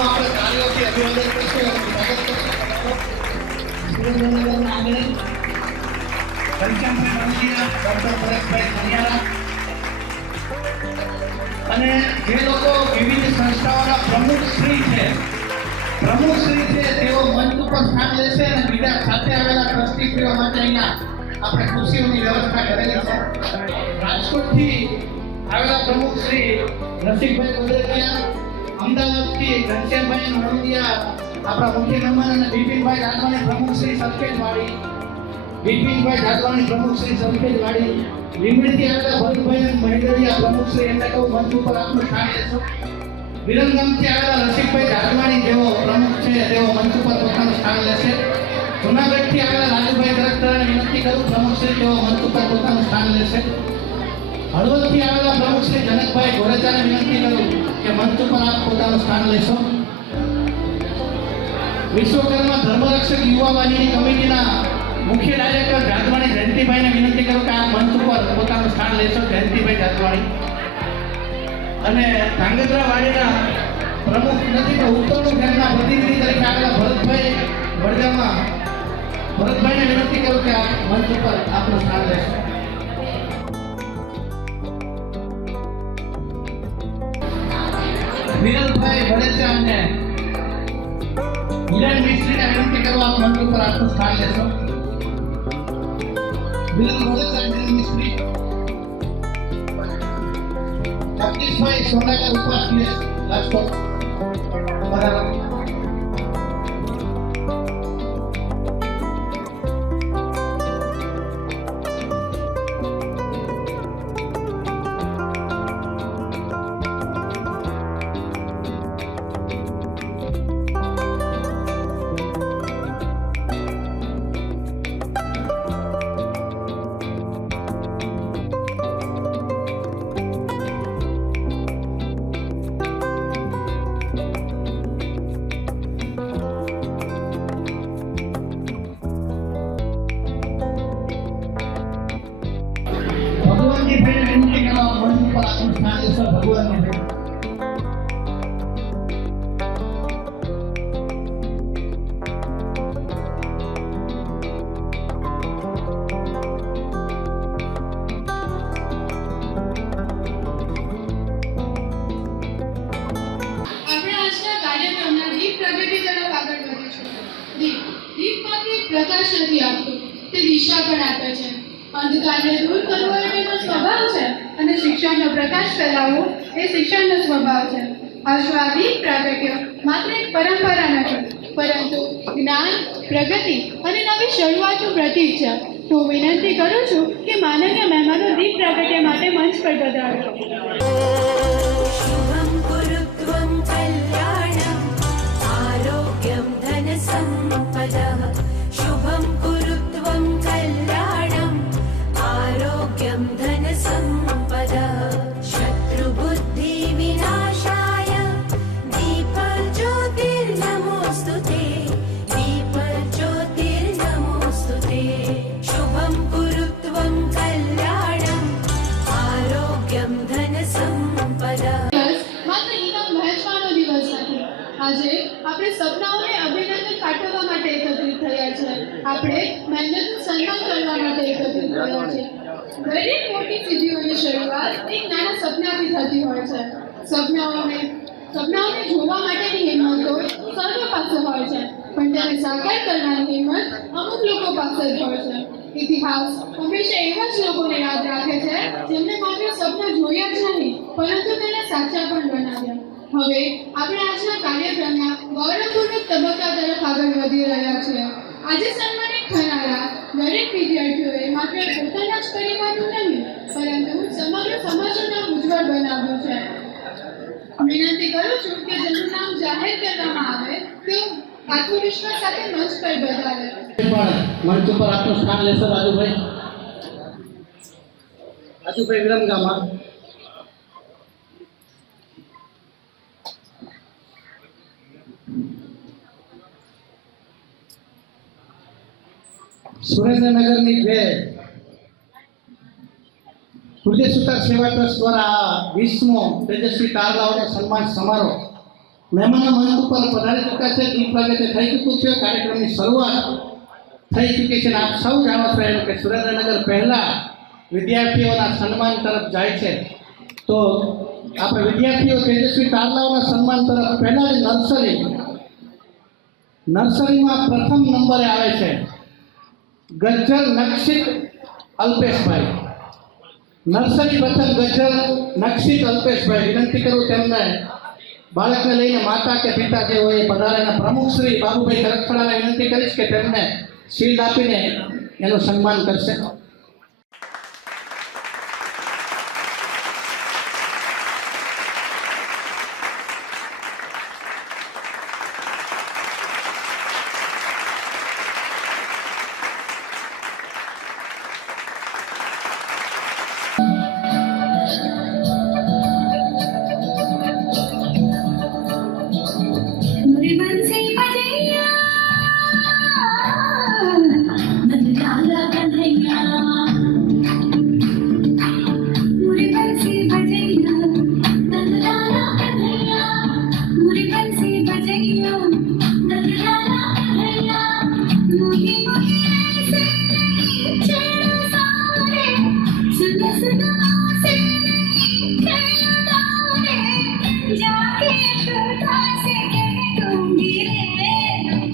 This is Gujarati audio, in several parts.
સૌનું આપણે કાર્યોથી અભિવાદન કરશું અને સ્વાગત કરશું. સુરેન્દ્રનગરના આંગણે ઘનશ્યામભાઈ માંગીયા, ડૉક્ટર પરેશભાઈ કનિયારા અને જે લોકો વિવિધ સંસ્થાઓના પ્રમુખ શ્રી છે તેઓ મંચ ઉપર સ્થાન લેશે અને બીજા સાથે આવેલા ટ્રસ્ટીઓ માટે અહીંયા આપણે ખુરશીઓની વ્યવસ્થા કરેલી છે. રાજકોટથી આવેલા પ્રમુખ શ્રી રસિકભાઈ ગોદરેલિયા, અમદાવાદથી ઘનશ્યામભાઈ માંગીયા આપણા મુખ્ય મહેમાન અને બિપિનભાઈ જાદવાની પ્રમુખ શ્રી સરખેજવાડી, લીંબડીથી આવેલા ભરતભાઈ અને મહેન્દ્રભાઈ પ્રમુખ શ્રી એમને કહું મંચ ઉપર આપનું સ્થાન લેશો. વિરમગામથી આવેલા રસિકભાઈ જાદવાની જેઓ પ્રમુખ છે તેઓ મંચ ઉપર પોતાનું સ્થાન લેશે. જુનાગઢથી આવેલા રાજુભાઈ દરખતરાને વિનંતી કરું પ્રમુખ શ્રી તેઓ મંચ ઉપર પોતાનું સ્થાન લેશે. હળવદથી આવેલા પ્રમુખ શ્રી જનકભાઈ ગોરેચાને વિનંતી કરું કે મંચ ઉપર આપ પોતાનું સ્થાન લેશો. વિશ્વકર્મા ધર્મરક્ષક યુવા વાહિની કમિટીના મુખ્ય ડાયરેક્ટર જાદવાણી જયંતિભાઈને વિનંતી કરું કે આ મંચ ઉપર પોતાનું સ્થાન લેશો. જયંતિભાઈ જાદવાણી અને ધાંગધ્રા વાડીના પ્રમુખ નથી પણ ઉત્તરનું ગામના પ્રતિનિધિ તરીકે આવેલા ભરતભાઈ વડગામમાં ભરતભાઈને વિનંતી કરું કે આ મંચ ઉપર આપનું સ્થાન લેશો. વિરલભાઈ ભડેચા અને હિરણ મિસ્ત્રીને વિનંતી કરું આપ મંચ ઉપર આપનું સ્થાન લેશો. વિરલ ભડેચા, હિરણ મિસ્ત્રી, જગદીશભાઈ સોનાગર ઉપાધ્યાય રાજકોટ બરાબર. પ્રકાશ નથી આપતો, તે દિશા પણ આપે છે. અંધકારને દૂર કરવો એ તેનો સ્વભાવ છે અને શિક્ષણનો પ્રકાશ ફેલાવવો એ શિક્ષણનો સ્વભાવ છે. આ દીપ પ્રાગટ્ય માત્ર એક પરંપરા નથી, પરંતુ જ્ઞાન, પ્રગતિ અને નવી શરૂઆતનું પ્રતીક છે. હું વિનંતી કરું છું કે માનનીય મહેમાનો દીપ પ્રાગટ્ય માટે મંચ પર પધારો. શુભમ કુરુત્વં કલ્યાણમ આરોગ્યમ ધન સંપદઃ. શુભમ કુરુત્વં કલ્યાણમ આરોગ્યમ ધન સંપદઃ. શત્રુબુદ્ધિ વિનાશાય દીપ જ્યોતિર્નમોસ્તુતે. દીપ જ્યોતિર્નમોસ્તુતે. શુભમ કુરુત્વં કલ્યાણમ આરોગ્યમ ધન સંપદઃ. માત્ર ઇનામ વહેંચવાનો દિવસ નથી. આજે આપણે સપનાઓને અભિનંદન પાઠવવા માટે એકત્રિત થયા છે. આપણે મહેનતનું સન્માન કરવા માટે એકત્રિત થયા છે. દરેક મોટી સિદ્ધિઓની શરૂઆત એક નાના સપનાથી થતી હોય છે. સપનાઓને જોવા માટેની હિંમતો સર્વ પાસે હોય છે, પણ તેને સાકાર કરવાની હિંમત અમુક લોકો પાસે જ હોય છે. ઇતિહાસ હંમેશા એવા જ લોકોને યાદ રાખે છે જેમને માત્ર સપના જોયા જ નહીં, પરંતુ તેને સાચા પણ બનાવ્યા. હવે આપણે આજના કાર્યક્રમના ગૌરવપૂર્વક તબક્કા તરફ આગળ વધી રહ્યા છીએ. આજે સન્માનિત થનારા દરેક વિદ્યાર્થીઓએ માત્ર પોતાના જ પરિવારનું નહીં, પરંતુ સમગ્ર સમાજનું નામ ઉજ્જવળ બનાવ્યું છે. વિનંતી કરું છું કે જેનું નામ જાહેર કરવામાં આવે તેઓ આત્મવિશ્વાસ સાથે મંચ પર પધારે. મંચ ઉપર આપનું સ્થાન લેશો. રાજુભાઈ વિરમગામમાં. સુરેન્દ્રનગરની જે સૂર્ય સુતાર સેવા ટ્રસ્ટ દ્વારા 20મો તેજસ્વી તારલાઓનો સન્માન સમારોહ મહેમાનો મંચ ઉપર પધારી ચૂક્યા છે, દીપ પ્રાગટ્ય થઈ ચૂક્યું છે, કાર્યક્રમની શરૂઆત થઈ ચૂકી છે અને આપ સૌ જાણો છો એમ કે સુરેન્દ્રનગર પહેલા વિદ્યાર્થીઓના સન્માન તરફ જાય છે. તો આપણે વિદ્યાર્થીઓ તેજસ્વી તારલાઓના સન્માન તરફ પહેલા જ નર્સરીમાં પ્રથમ નંબરે આવે છે ગજ્જર નક્ષિત અલ્પેશભાઈ. નર્સરી પ્રથમ ગજ્જર નક્ષિત અલ્પેશભાઈ. વિનંતી કરું તેમને બાળકને લઈને માતા કે પિતા જે હોય એ પધારેના પ્રમુખ શ્રી બાબુભાઈ કરકસડાને વિનંતી કરીશ કે તેમને શીલ્ડ આપીને એનું સન્માન કરશે. मुरी बंसी बजैया नंदलाला कन्हैया मुरी बंसी बजैया नंदलाला कन्हैया मुरी बंसी बजैया नंदलाला कन्हैया मुही मुही ऐसे छेड़ सारे सुन सुन से खेलता रे जाके खुदा से कह दूंगी रे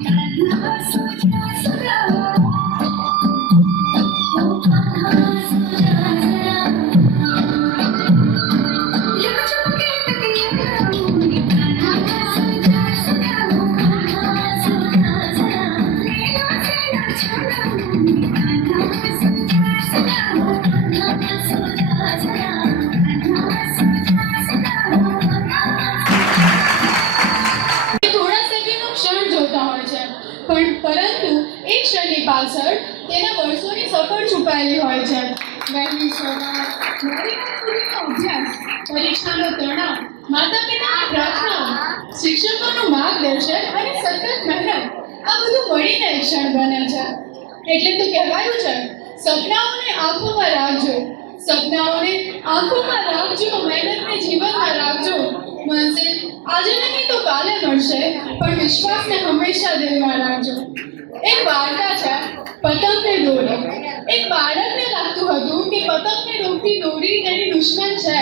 कन्हा सोचा सुना ओ कन्हा सोचा जरा जब चुपके तकिया करूंगी कन्हा सोचा सुना कन्हा सोचा जरा लेना से ना छोड़ूंगी कन्हा सोचा सुना कन्हा सोचा जरा कन्हा सोचा सुना થોડા સેકન્ડનો ક્ષણ જોતા હોય છે, પણ પરંતુ એ ક્ષણની પાછળ તેના વર્ષોની સફર છુપાયેલી હોય છે. વહેલી સવાર, મોડી રાત સુધીનો અભ્યાસ, પરીક્ષાનો તણાવ, માતા પિતાની પ્રાર્થનાઓ, શિક્ષકોનું માર્ગદર્શન અને સતત મહેનત, આ બધું મળીને એક ક્ષણ બને છે. એટલે તો કહેવાયું છે, સપનાઓને આંખોમાં રાખજો, સપનાઓને આંખોમાં રાખજો, મહેનતને જીવનમાં રાખજો. મંજિલ આજે નહીં તો કાલે મળશે, પણ વિશ્વાસને હંમેશા દિલમાં રાખજો. એક વાર્તા છે પતંગને દોરી. એક બાળકને લાગતું હતું કે પતંગને રોકતી દોરી તેની દુશ્મન છે.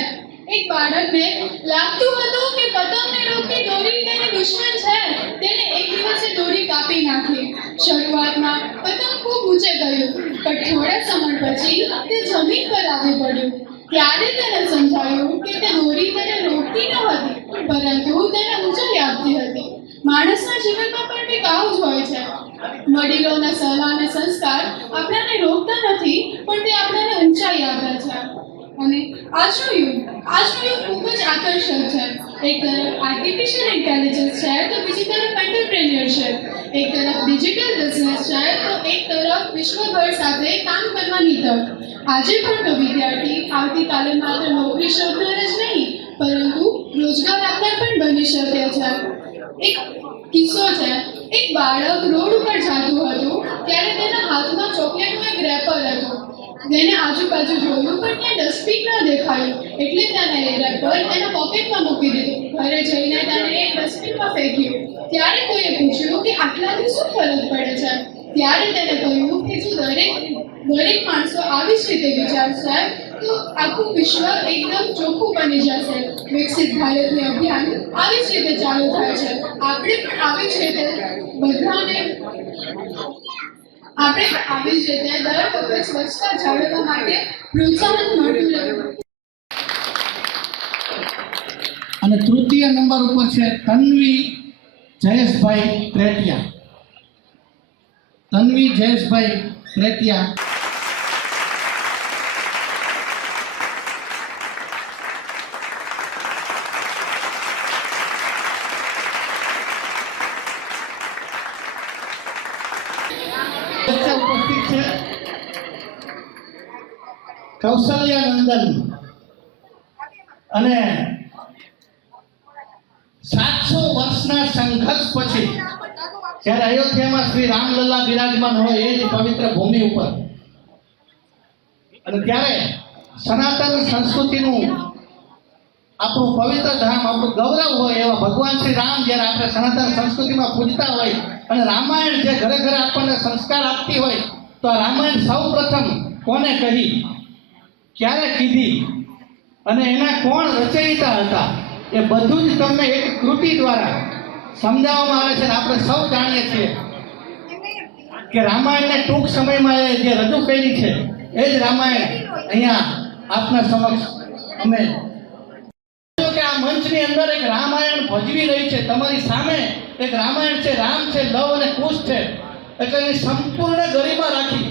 એક બાળકને લાગતું હતું કે પતંગને રોકતી દોરી તેની દુશ્મન છે. તેણે એક દિવસે દોરી કાપી નાખી. શરૂઆતમાં પતંગ ખૂબ ઊંચે ગયું, પણ થોડા સમય પછી તે જમીન પર આવી પડ્યું. ત્યારે તેને સમજાયું કે તે દોરી તેને રોકતી ન હતી, પરંતુ તેને ઊંચાઈ આપતી હતી. માણસના જીવનમાં પણ કંઈક આવું જ હોય છે. વડીલોના સલાહ અને સંસ્કાર આપણાને રોકતા નથી, પણ તે આપણાને ઊંચાઈ આપે છે. અને આજનું યુગ ખૂબ જ આકર્ષક છે. એક તરફ આર્ટિફિશિયલ ઇન્ટેલિજન્સ છે, તો બીજી તરફ એન્ટરપ્રેન્યોરશિપ. એક તરફ ડિજિટલ બિઝનેસ છે, તો એક તરફ વિશ્વભર સાથે કામ કરવાની તક. આજે પણ વિદ્યાર્થી આવતીકાલે માત્ર નોકરી શોધનાર જ નહીં, પરંતુ રોજગાર આપનાર પણ બની શકે છે. એક કિસ્સો છે. એક બાળક રોડ ઉપર જતું હતું, ત્યારે તેના હાથમાં ચોકલેટનું એક રેપર હતું. તેને આજુબાજુ જોયું, પણ ત્યાં ડસ્ટબિન ન દેખાયું, એટલે તેને એ રેપર તેના પોકેટમાં મૂકી દીધું. ઘરે જઈને તેને એક ડસ્ટબિનમાં ફેંક્યું. ત્યારે કોઈએ પૂછ્યું કે આટલાથી શું ફરક પડે છે? ત્યારે તેને કહ્યું કે જો દરેક માણસો આવી જ રીતે વિચારશે તો આખું વિશ્વ એકદમ ચોખ્ખું બની જશે. વિકસિત ભારતનું અભિયાન આવી જ રીતે ચાલુ થાય છે. આપણે પણ આવી જ રીતે દર વખતે સ્વચ્છતા જાળવવા માટે પ્રોત્સાહન મળતું રહેવું. અને તૃતીય નંબર ઉપર છે તન્વી જયેશભાઈ ત્રેટિયા. તન્વી જયેશભાઈ ત્રેટિયા. ઉપસ્થિત છે કૌશલ્યા નંદન અને 700 વર્ષના સંઘર્ષ પછી જ્યારે અયોધ્યામાં શ્રી રામલલ્લા બિરાજમાન હોય એ જ પવિત્ર ભૂમિ ઉપર અને ત્યારે સનાતન સંસ્કૃતિનું આપણું પવિત્ર ધામ, આપણું ગૌરવ હોય એવા ભગવાન શ્રી રામ જ્યારે આપણે સનાતન સંસ્કૃતિમાં પૂજતા હોય અને રામાયણ જે ઘરે ઘરે આપણને સંસ્કાર આપતી હોય, તો આ રામાયણ સૌ પ્રથમ કોને કહી, ક્યારે કીધી અને એના કોણ રચયિતા હતા, એ બધું જ તમને એક કૃતિ દ્વારા સમજાવવામાં આવે છે. અને આપણે સૌ જાણીએ છીએ કે રામાયણને ટૂંક સમયમાં એ જે રજૂ કરી છે એ જ રામાયણ અહીંયા આપના સમક્ષ અમે કે આ મંચની અંદર એક રામાયણ ભજવી રહી છે. તમારી સામે એક રામાયણ છે, રામ છે, લવ અને કુશ છે. એટલે એની સંપૂર્ણ ગરિમા રાખી,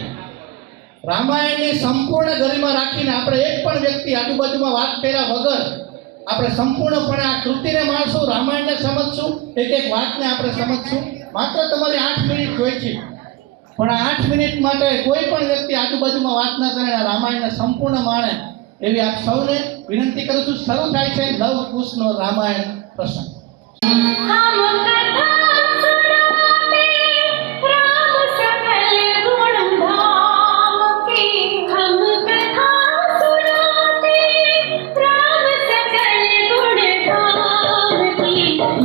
રામાયણની સંપૂર્ણ ગરિમા રાખીને આપણે એક પણ વ્યક્તિ આજુબાજુમાં વાત કર્યા વગર આપણે સંપૂર્ણપણે આ કૃતિને માણશું, રામાયણને સમજશું, એક એક વાતને આપણે સમજશું. માત્ર તમારી 8 મિનિટ જોઈએ છે, પણ આ 8 મિનિટ માટે કોઈ પણ વ્યક્તિ આજુબાજુમાં વાત ન કરે, આ રામાયણને સંપૂર્ણ માણે એવી આપ સૌને વિનંતી કરું છું. શરૂ થાય છે લવ કુશનો રામાયણ પ્રસંગ. हम कथा सुनाते राम सकल गुण धाम की, हम कथा सुनाते राम सकल गुण धाम की,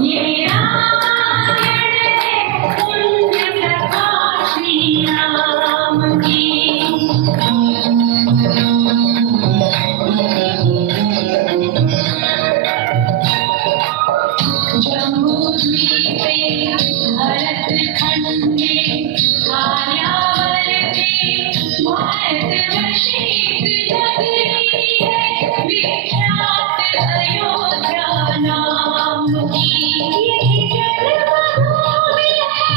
ये रामायण है पुण्य कथा श्री राम की। जम्बूद्वीपे भरतखण्डे आर्यावर्ते भारतवर्षेक जगति है विख्यात अयोध्या नाम की। यही जन्मभूमि है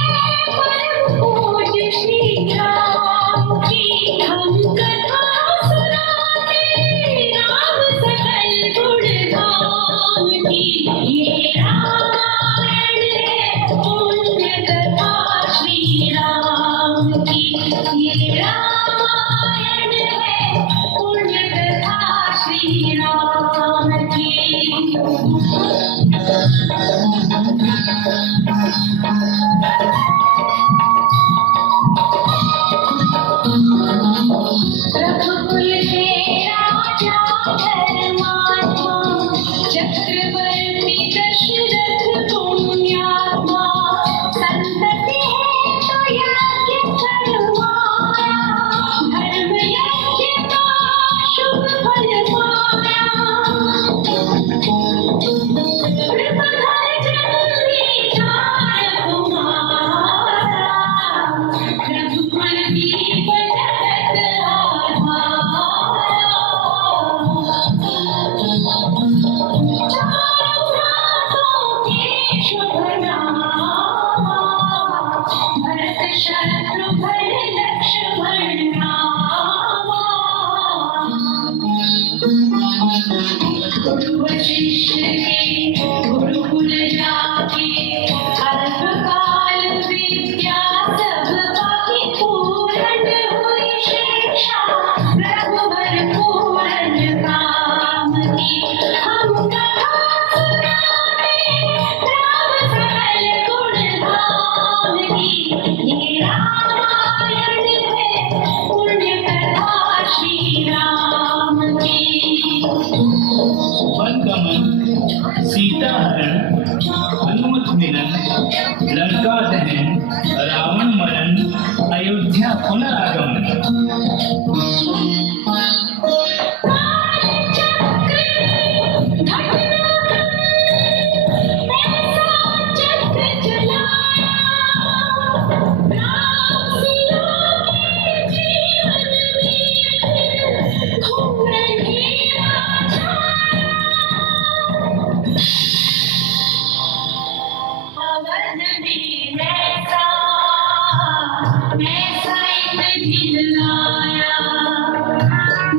परम पूज्य श्री राम की। हम कथा सुनाते राम सकल गुण धाम की, ये रामायण है पुण्य कथा श्री राम की, ये रामायण है पुण्य कथा श्री राम की। रघुकुल के राजा धर्मात्मा चक्रवर्ती दशरथ पुण्यात्मा, संतति है तो यज्ञ करवाया, धर्म यज्ञ का शुभ फल पाया। कृपधर जल्दी चार कुमारा, रघुकुल दीप जगत आधारा। चारों रातों के शुभ नामा, भरत शत्रुघ्न लक्ष्मण रामा। गुरु वशिष्ठ के गुरुकुल जाके, अल्पकाल विद्या सब पाके, पूर्ण हुई शिक्षा रघुवर पूर्ण काम की। हम कथा सुनाते राम सकल गुण धाम की, ये रामायण है पुण्य कथा श्री राम की। वनगमन, सीताहरण, हनुमत मिलन, लंका दहन, रावण मरण, अयोध्या पुनरागमन।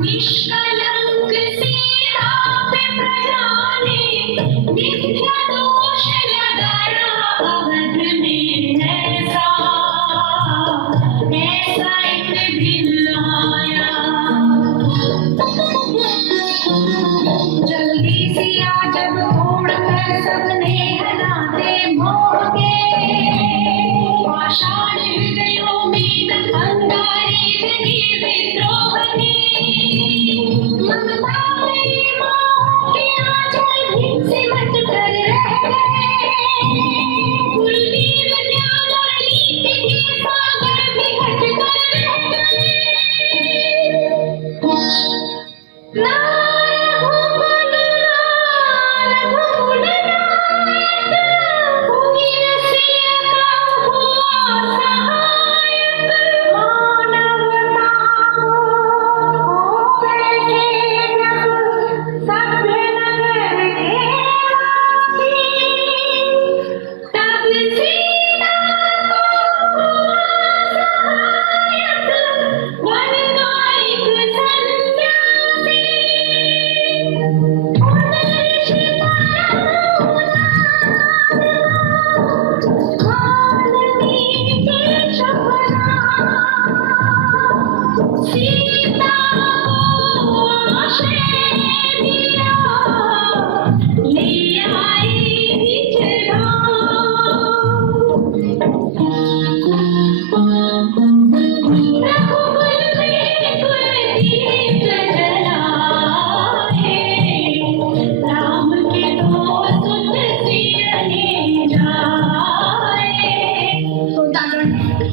निष्कलंक सीता पे प्रजा ने मिथ्या दोष लगाया, अवध में ऐसा एक दिन आया। जल्दी सिया जब उड़कर सबने हनाते भोगे, पाषाण हृदयों में अंगारे लगी विद्रोह की।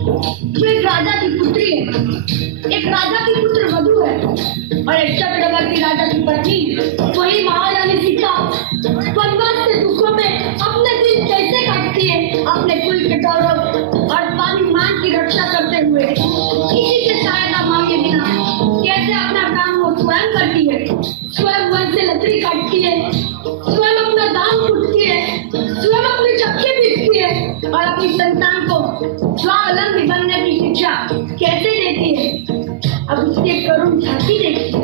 जो एक राजा की पुत्री है, एक राजा की पुत्र वधु है और एक चक्रवर्ती राजा की पत्नी वही महारानी सीता वनवास के दुखों में अपने दिन कैसे काटती है, अपने कुल के गौरव और स्वाभिमान की रक्षा करते हुए किसी से सहायता मांगे बिना कैसे अपना काम वो स्वयं करती है, स्वयं वन से लकड़ी काटती है, स्वयं अपना दाम कुटती है, स्वयं अपनी चक्की पीटती है और अपनी संतान को स्वावलंबी बनने की शिक्षा कैसे देती है। अब उसके करुण झांकी देखिए।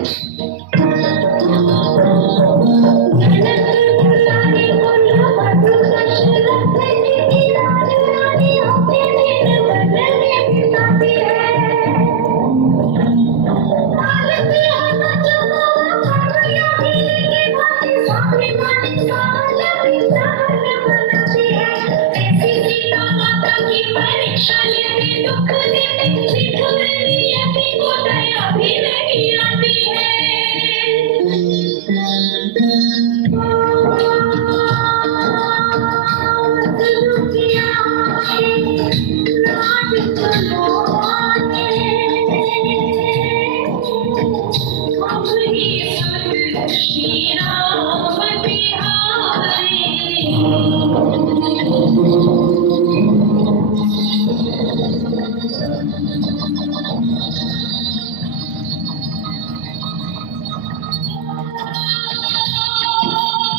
परीक्षा लेते दुख देते नियति को दया भी नहीं आती है। श्री राम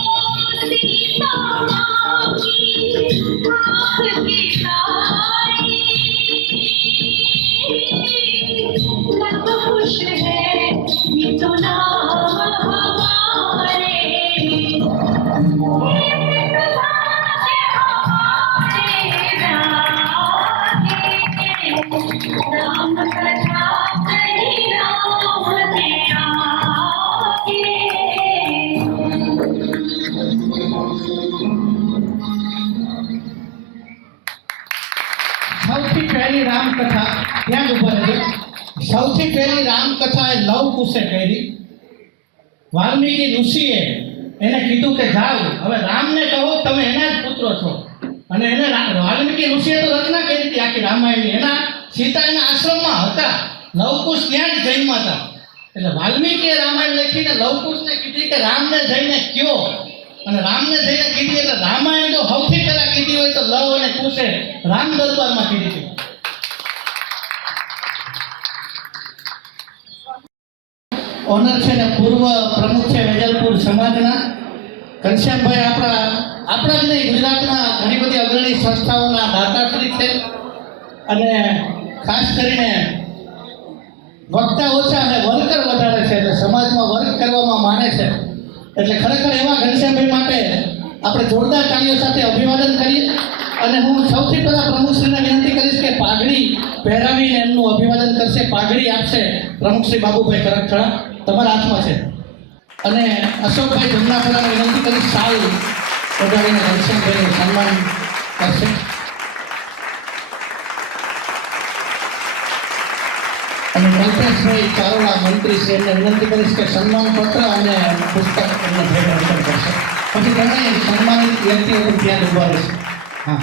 बिहारी सीता माँ की आँख की तारी लब खुश है ये तो नाम हमारे राम कथा कही राम तेरा સૌથી પહેલી રામકથા ત્યાં જ ઉભા રહેજો. સૌથી પહેલી રામકથા એ લવ કુશે કરી. વાલ્મીકી ઋષિએ એને કીધું કે જાઓ હવે રામને કહો તમે એના જ પુત્રો છો. અને એને વાલ્મીકી ઋષિએ તો રચના કરી હતી આખી રામાયણની. એના સીતા એના આશ્રમમાં હતા. લવકુશ ત્યાં જ જન્મ્યા હતા. એટલે વાલ્મીકીએ રામાયણ લખીને લવકુશને કીધી કે રામને જઈને કયો. અને રામને જઈને કીધી એટલે રામાયણ જો સૌથી પહેલા કીધી હોય તો લવ અને કુશે રામ દરબારમાં કીધી હતી. ઓનર છે ને પૂર્વ પ્રમુખ છે વેજલપુર સમાજના ઘનશ્યામભાઈ આપણા જ નહીં ગુજરાતના ઘણી બધી અગ્રણી સંસ્થાઓના દાતાશ્રી છે. અને ખાસ કરીને વક્તા ઓછા અને વર્કર વધારે છે. એટલે સમાજમાં વર્ક કરવામાં માને છે. એટલે ખરેખર એવા ઘનશ્યામભાઈ માટે આપણે જોરદાર તાળીઓ સાથે અભિવાદન કરીએ. અને હું સૌથી પહેલા પ્રમુખશ્રીને વિનંતી કરીશ કે પાઘડી પહેરાવીને એમનું અભિવાદન કરશે. પાઘડી આપશે પ્રમુખશ્રી બાબુભાઈ કરકઠડા, તમારા હાથમાં છે. અને અશોકભાઈ જમનાપરાને વિનંતી કરીશ સાલ ઓઢાડીને ઘનશ્યામભાઈનું સન્માન કરશે. અને કલ્પેશભાઈ ચારોડા મંત્રી છે એમને વિનંતી કરીશ કે સન્માન પત્ર અને પુસ્તક એમને ભેટ અર્પણ કરશે. પછી ત્રણેય સન્માનિત વ્યક્તિઓ પણ ત્યાં ઉભા રહેશે. હા,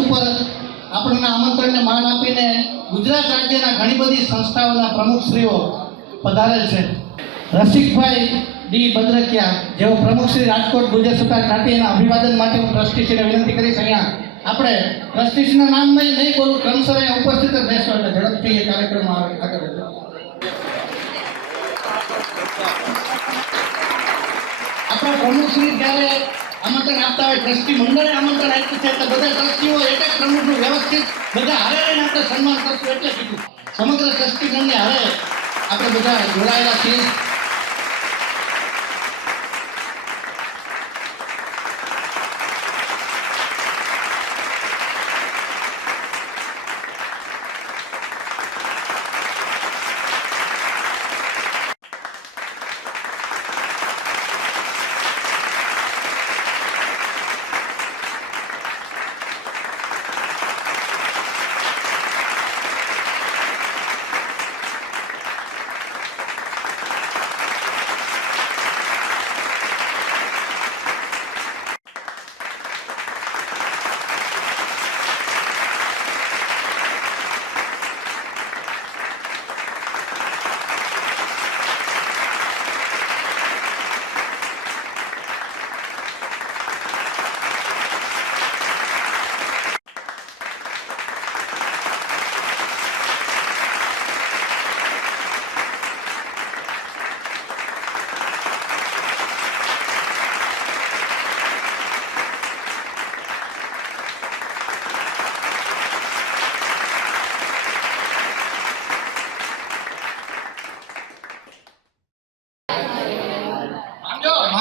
ઉપર આપણને આમંત્રણને માન આપીને ગુજરાત રાજ્યના ઘણી બધી સંસ્થાઓના પ્રમુખશ્રીઓ પધારેલ છે. રસિકભાઈ ડી બદ્રકિયા જેઓ પ્રમુખશ્રી રાજકોટ ગુજર સુતા ખાતે એના અભિવાદન માટે હું ટ્રસ્ટીશ્રીને વિનંતી કરીશ. અહીંયા આપણે ટ્રસ્ટીશ્રીના નામ નહીં બોલું, ક્રમશઃ ઉપસ્થિત જ રહેશો એટલે ઝડપથી એ કાર્યક્રમમાં આગળ વધો. આપણા પ્રમુખશ્રી જ્યારે આમંત્રણ આપતા હોય, ટ્રસ્ટી મંડળે આમંત્રણ આપ્યું છે એટલે બધા ટ્રસ્ટીઓ એક એક પ્રમુખનું વ્યવસ્થિત બધા હારે રહીને આપણે સન્માન કરશું એટલે કીધું. સમગ્ર ટ્રસ્ટી મંડળને હારે આપણે બધા જોડાયેલા છીએ.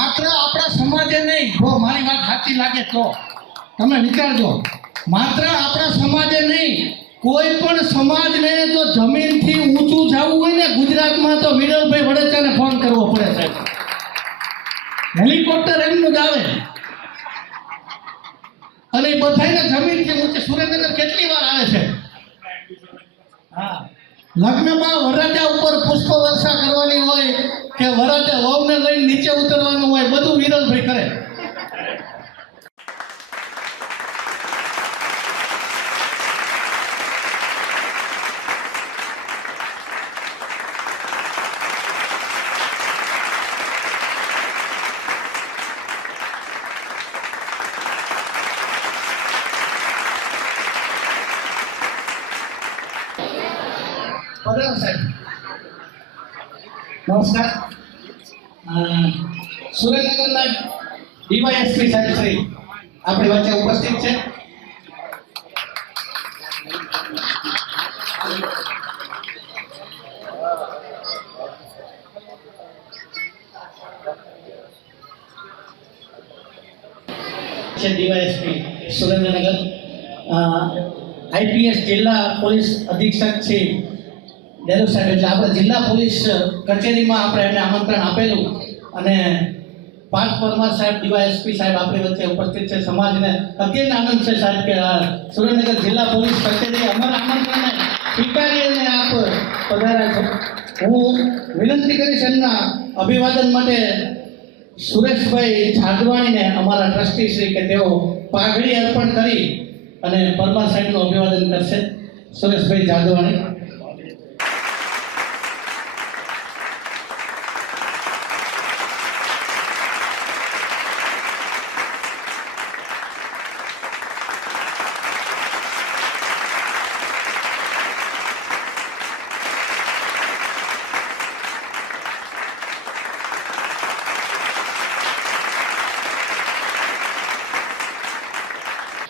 માત્ર આપણા સમાજે નહીં, જો મારી વાત સાચી લાગે તો તમે વિચારજો, માત્ર આપણા સમાજે નહીં, કોઈ પણ સમાજને જો જમીનથી ઊંચું જવું હોય ને ગુજરાતમાં તો વિરલભાઈ વડેચાને ફોન કરવો પડે સાહેબ. હેલિકોપ્ટર એમનું જ આવે અને એ બધાને જમીનથી ઊંચે. સુરેન્દ્રનગર કેટલી વાર આવે છે. હા, લગ્નમાં વરરાજા ઉપર પુષ્પ વર્ષા કરવાની હોય કે વરરાજા વહુને લઈને નીચે ઉતરવાનું હોય, બધું વિરલભાઈ કરે. પધારો સાહેબ. નમસ્કાર. સુરેન્દ્રનગરના ડીવાયએસપી સાહેબ શ્રી આપણી વચ્ચે ઉપસ્થિત છે. ડીવાયએસપી સુરેન્દ્રનગર, આઈપીએસ જિલ્લા પોલીસ અધિક્ષક શ્રી ડેલુ સાહેબ, એટલે આપણે જિલ્લા પોલીસ કચેરીમાં આપણે એમને આમંત્રણ આપેલું અને પાર્થ પરમાર સાહેબ ડીવાયએસપી સાહેબ આપણી વચ્ચે ઉપસ્થિત છે. સમાજને અત્યંત આનંદ છે સાહેબ કે સુરેન્દ્રનગર જિલ્લા પોલીસ કચેરી અમારા આમંત્રણને સ્વીકારી અને આપ પધાર્યા છો. હું વિનંતી કરીશ એમના અભિવાદન માટે સુરેશભાઈ જાદવાણીને, અમારા ટ્રસ્ટી શ્રી, કે તેઓ પાઘડી અર્પણ કરી અને પરમાર સાહેબનું અભિવાદન કરશે. સુરેશભાઈ જાદવાણી.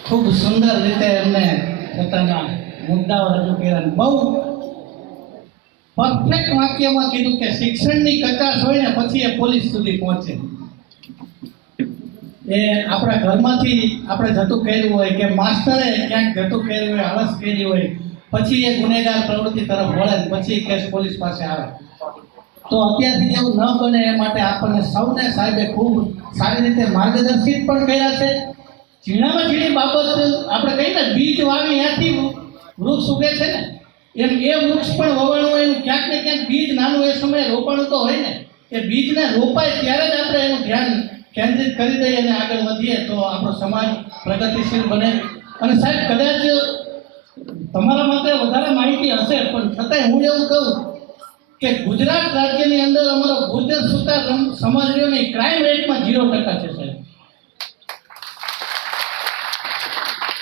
ખૂબ સુંદર રીતે એમને પોતાના મુદ્દાઓ રજૂ કર્યા. બહુ પરફેક્ટ વાક્યમાં કીધું કે શિક્ષણની કચાશ હોય ને પછી એ પોલીસ સુધી પહોંચે. એ આપણા ઘરમાંથી આપણે જતું કર્યું હોય કે માસ્ટરે ક્યાંક જતું કર્યું હોય, આળસ કરી હોય, પછી એ ગુનેગાર પ્રવૃત્તિ તરફ વળે, પછી કેસ પોલીસ પાસે આવે. તો અત્યારથી એવું ન બને એ માટે આપણને સૌને સાહેબે ખૂબ સારી રીતે માર્ગદર્શિત પણ કર્યા છે. ઝીણામાં ઝીણી બાબત આપણે કહીએ ને, બીજ વાવી ત્યાંથી વૃક્ષ ઉગે છે ને, એમ એ વૃક્ષ પણ વવાણું હોય, એનું ક્યાંક ને ક્યાંક બીજ નાનું એ સમયે રોપાણું તો હોય ને, એ બીજને રોપાય ત્યારે જ આપણે એનું ધ્યાન કેન્દ્રિત કરી દઈએ અને આગળ વધીએ તો આપણો સમાજ પ્રગતિશીલ બને. અને સાહેબ, કદાચ તમારા માટે વધારે માહિતી હશે, પણ છતાંય હું એવું કહું કે ગુજરાત રાજ્યની અંદર અમારો ગુર્જર સુતાર સમાજ રહ્યો ને, ક્રાઇમ રેટમાં 0% છે સાહેબ.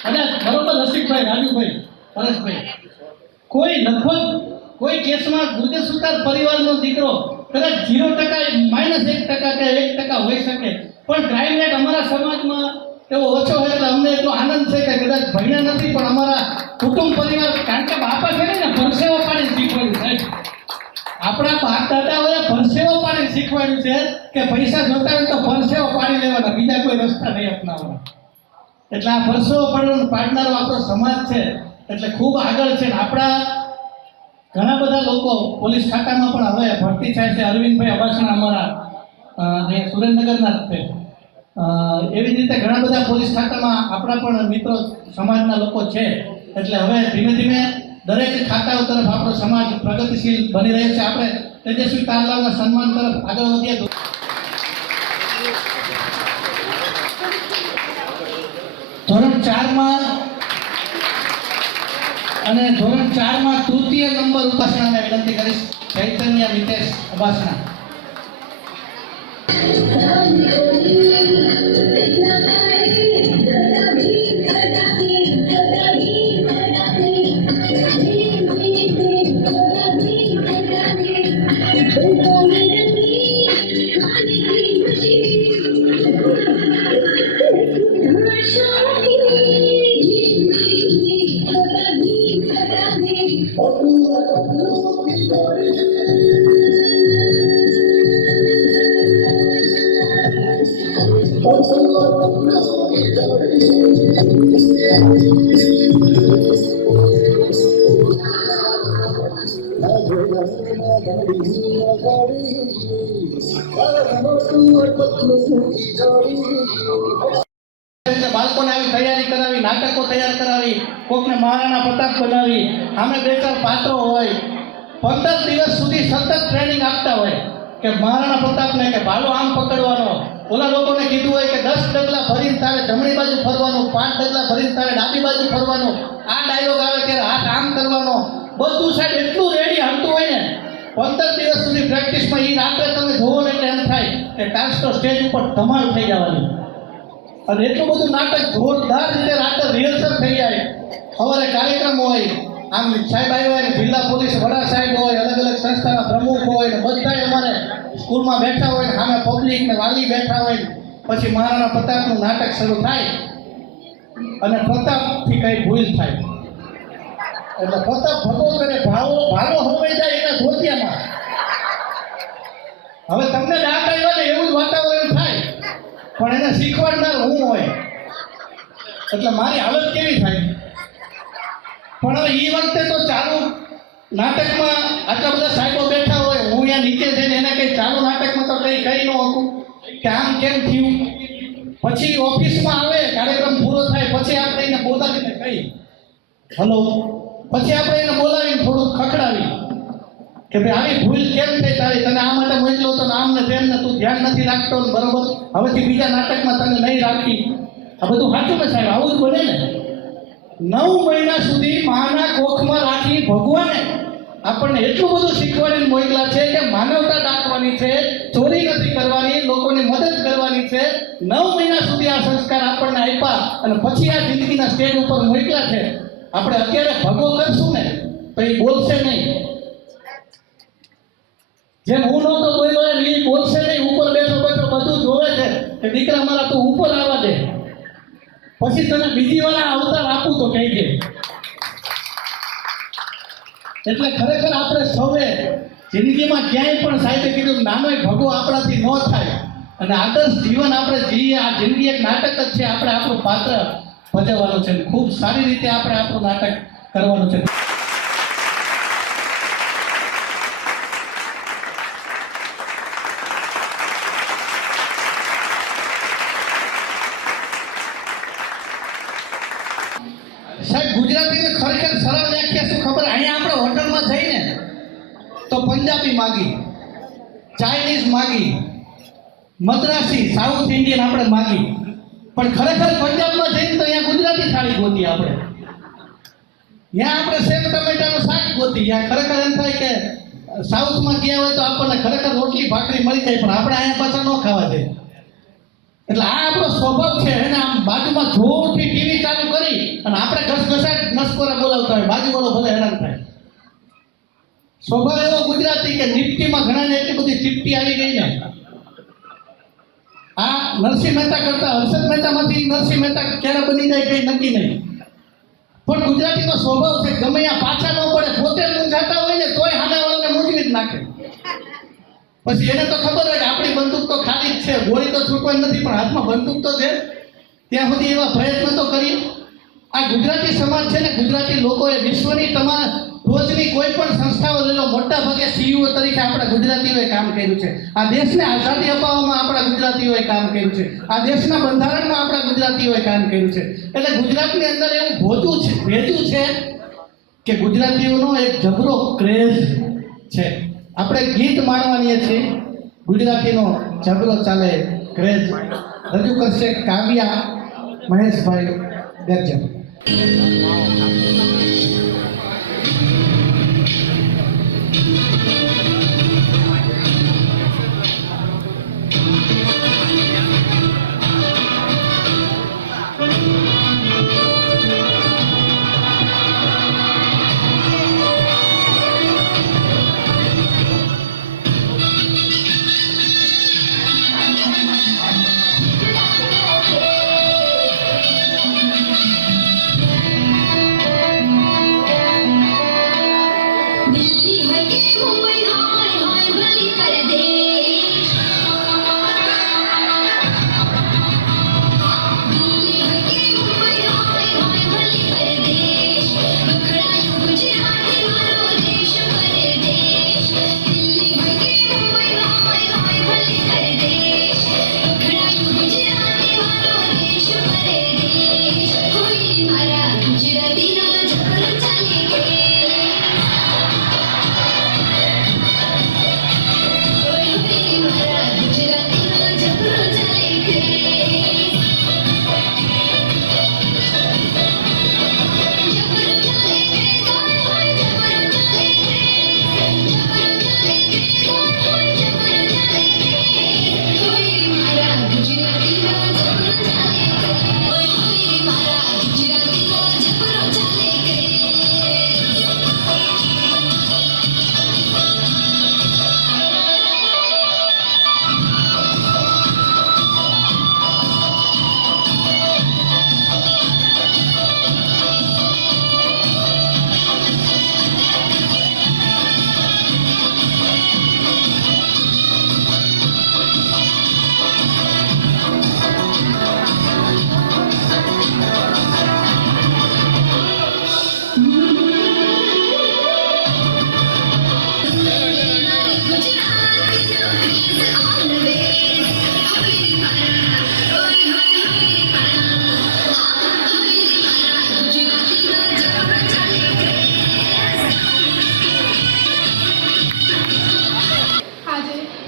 અને બરોબર રસિકભાઈ, રાજુભાઈ, પરેશભાઈ, કોઈ લગભગ કોઈ કેસમાં ગુર્જર સુતાર પરિવારનો દીકરો કદાચ 0% -1% કે 1% હોઈ શકે, પણ ક્રાઇમ રેટ અમારા સમાજમાં એવો ઓછો હોય એટલે અમને એટલો આનંદ છે કે કદાચ ભણ્યા નથી પણ અમારા કુટુંબ પરિવાર, કારણ કે બાપા છે ને પરસેવો પાડીને શીખવાડ્યું સાહેબ. આપણા બાપ દાદાઓએ પરસેવો પાડીને શીખવાડ્યું છે કે પૈસા જોતા હોય તો પરસેવો પાડી લેવાના, બીજા કોઈ રસ્તા નહીં અપનાવવાના. એટલે આ પરસેવો પાડનારો આપણો સમાજ છે એટલે ખૂબ આગળ છે. આપણા ઘણા બધા લોકો પોલીસ ખાતામાં પણ હવે ભરતી થાય છે. અરવિંદભાઈ અબાસણા અમારા અહીંયા સુરેન્દ્રનગરના જ છે. એવી રીતે ઘણા બધા પોલીસ ખાતામાં આપણા પણ મિત્રો સમાજના લોકો છે. એટલે હવે ધીમે ધીમે દરેક ખાતાઓ તરફ આપણો સમાજ પ્રગતિશીલ બની રહ્યો છે. આપણે તેજસ્વી તારલાલના સન્માન તરફ આગળ વધીએ. ધોરણ 4માં અને ધોરણ 4માં તૃતીય નંબર ઉપાસનાને વિનંતી કરીશ. ચૈતન્ય મિતેશ ઉપાસના. એટલે બાળકોને આવી તૈયારી કરાવી, નાટકો તૈયાર કરાવી, કોકને મહારાણા પ્રતાપ બનાવી, આમે બે ચાર પાત્રો હોય, 15 દિવસ સુધી સતત ટ્રેનિંગ આપતા હોય કે મહારાણા પ્રતાપને કે ભાલો આમ પકડવાનો, ઓલા લોકોને કીધું હોય કે 10 ડગલા ભરીને તારે જમણી બાજુ ફરવાનું, 5 ડગલા ભરીને તારે ડાબી બાજુ ફરવાનું, આ ડાયલોગ આવે ત્યારે હાથ આમ કરવાનો, બધું સાહેબ એટલું રેડી હાલતું હોય ને 15 દિવસ સુધી પ્રેક્ટિસમાં. એ રાત્રે તમે જોવો ને એટલે એમ થાય કે કાશ તો સ્ટેજ ઉપર ધમાલ થઈ જવાની. અને એટલું બધું નાટક જોરદાર રીતે રાત્રે રિહર્સલ થઈ જાય. સવારે કાર્યક્રમ હોય, આમ સાહેબ આવ્યા હોય, જિલ્લા પોલીસ વડા સાહેબ હોય, અલગ અલગ સંસ્થાના પ્રમુખ હોય ને બધા અમારે સ્કૂલમાં બેઠા હોય ને સામે પબ્લિક ને વાલી બેઠા હોય. પછી મહારાણા પ્રતાપનું નાટક શરૂ થાય અને પ્રતાપથી કઈ ભૂલ થાય એટલે પ્રતાપ ભગો કરે, ભાલો હોવાઈ જાય એના ધોતિયામાં. હવે તમને દાંત આવ્યા ને એવું જ વાતાવરણ થાય, પણ એને શીખવાડનાર હું હોય એટલે મારી હાલત કેવી થાય. પણ હવે એ વખતે તો ચાલુ નાટકમાં આટલા બધા સાહેબો બેઠા હોય, હું અહીંયા નીચે જઈને એને કંઈ ચાલુ નાટકમાં તો કંઈ કહી ન શકું કે આમ કેમ થયું. પછી ઓફિસમાં આવે, કાર્યક્રમ પૂરો થાય પછી આપણે એને બોલાવીને કહી હલો, પછી આપણે એને બોલાવીને થોડુંક ખખડાવી કે ભાઈ આવી ભૂલ કેમ થઈ તારી, તને આ માટે મોકલો તો આમ ને તેમ ને તું ધ્યાન નથી રાખતો ને બરોબર, હવેથી બીજા નાટકમાં તને નહીં રાખી. આ બધું સાચું ને સાહેબ, આવું જ બને ને. 9 મહિના સુધી માના કોખમાં રાખી ભગવાને આપણને એટલું બધું શીખવાડીને મોકલા છે કે માનવતા દાખવવાની છે, ચોરી નથી કરવાની, લોકોની મદદ કરવાની છે. 9 મહિના સુધી આ સંસ્કાર આપણને આપ્યા અને પછી આ જિંદગીના સ્ટેજ ઉપર મોકલા છે. આપણે અત્યારે ભગો કરશું ને તો એ બોલશે નહીં, જેમ હું નહોતો બોલ્યો એમ એ બોલશે નહીં. ઉપર બેઠો બેઠો બધું જોવે છે કે દીકરા મારા તું ઉપર આવવા દે, પછી તને બીજી વાર અવતાર આપું તો કહી દે. એટલે ખરેખર આપણે સૌએ જિંદગીમાં ક્યાંય પણ સાહેબે કીધું નાનોય ભગો આપણાથી ન થાય અને આદર્શ જીવન આપણે જીવીએ. આ જિંદગી એક નાટક જ છે, આપણે આપણું પાત્ર ભજવવાનું છે, ખૂબ સારી રીતે આપણે આપણું નાટક કરવાનું છે. સાહેબ ગુજરાતીને ખરેખર સરળ વ્યાખ્યા શું ખબર? અહીંયા આપણે હોટલમાં જઈને તો પંજાબી માગી, ચાઇનીઝ માગી, મદ્રાસી, સાઉથ ઇન્ડિયન આપણે માગી, પણ ખરેખર પંજાબમાં જઈને તો અહીંયા ગુજરાતી થાળી ગોતી આપણે. ત્યાં આપણે સેવ ટમેટાનું શાક ગોતી. ત્યાં ખરેખર એમ થાય કે સાઉથમાં ગયા હોય તો આપણને ખરેખર રોટલી ભાખરી મળી જાય, પણ આપણે અહીંયા પાછા ન ખાવા દે. એટલે આ આપણો સ્વભાવ છે. એને આમ બાજુમાં જોરથી ટીવી ચાલુ કરી અને આપણે ઘસઘસાટ નસકોરા બોલાવતા હોય, બાજુવાળો ભલે હેરાન થાય. સ્વભાવ એવો ગુજરાતી કે નિફ્ટીમાં ઘણાને એટલી બધી ચીપટી આવી ગઈ ને. આ નરસિંહ મહેતા કરતા હર્ષદ મહેતામાંથી નરસિંહ મહેતા ક્યારે બની જાય કઈ નક્કી નહીં, પણ ગુજરાતીનો સ્વભાવ છે ગમે ત્યાં પાછા ન પડે, પોતે મૂંઝાતા હોય ને તોય સામેવાળાને મૂંઝવી જ નાખે. પછી એને તો ખબર હોય કે આપણી બંદૂક તો ખાલી જ છે, ગોળી તો છૂટવાની નથી, પણ હાથમાં બંદૂક તો છે. ત્યાં સુધી એવા પ્રયત્ન તો કરીએ. આ ગુજરાતી સમાજ છે ને, ગુજરાતી લોકોએ વિશ્વની તમામ રોજની કોઈ પણ સંસ્થાઓ લઈ લો, મોટા ભાગે સીઈઓ તરીકે આપણા ગુજરાતીઓએ કામ કર્યું છે. આ દેશને આઝાદી અપાવવામાં આપણા ગુજરાતીઓએ કામ કર્યું છે. આ દેશના બંધારણમાં આપણા ગુજરાતીઓએ કામ કર્યું છે. એટલે ગુજરાતની અંદર એવું ભેજું છે કે ગુજરાતીઓનો એક જબરો ક્રેઝ છે. આપણે ગીત માણવાની છીએ, ગુજરાતીનો જબરો ચાલે ક્રેઝ. રજૂ કરશે કાવ્યા મહેશભાઈ ગજ્જર.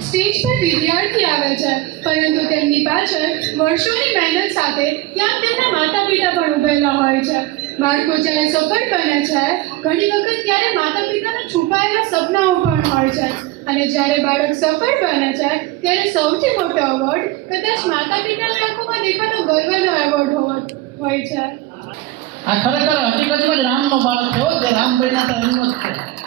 સ્ટેજ પર વિદ્યાર્થી આવે છે, પરંતુ તેમની પાછળ વર્ષોની મહેનત સાથે ક્યાંક તેમના માતા પિતા પણ ઉભેલા હોય છે. બાળકો જ્યારે સફળ બને છે, ઘણી વખત ત્યારે માતા પિતાના છુપાયેલા સપનાઓ પણ હોય છે. અને જ્યારે બાળક સફળ બને છે, ત્યારે સૌથી મોટો એવોર્ડ કદાચ માતા પિતાની આંખોમાં દેખાતો ગર્વનો એવોર્ડ હોય છે. આ ખરેખર હકીકતમાં જ રામનો બાળક છે, જે રામ બન્યા હતા એમનો જ છે.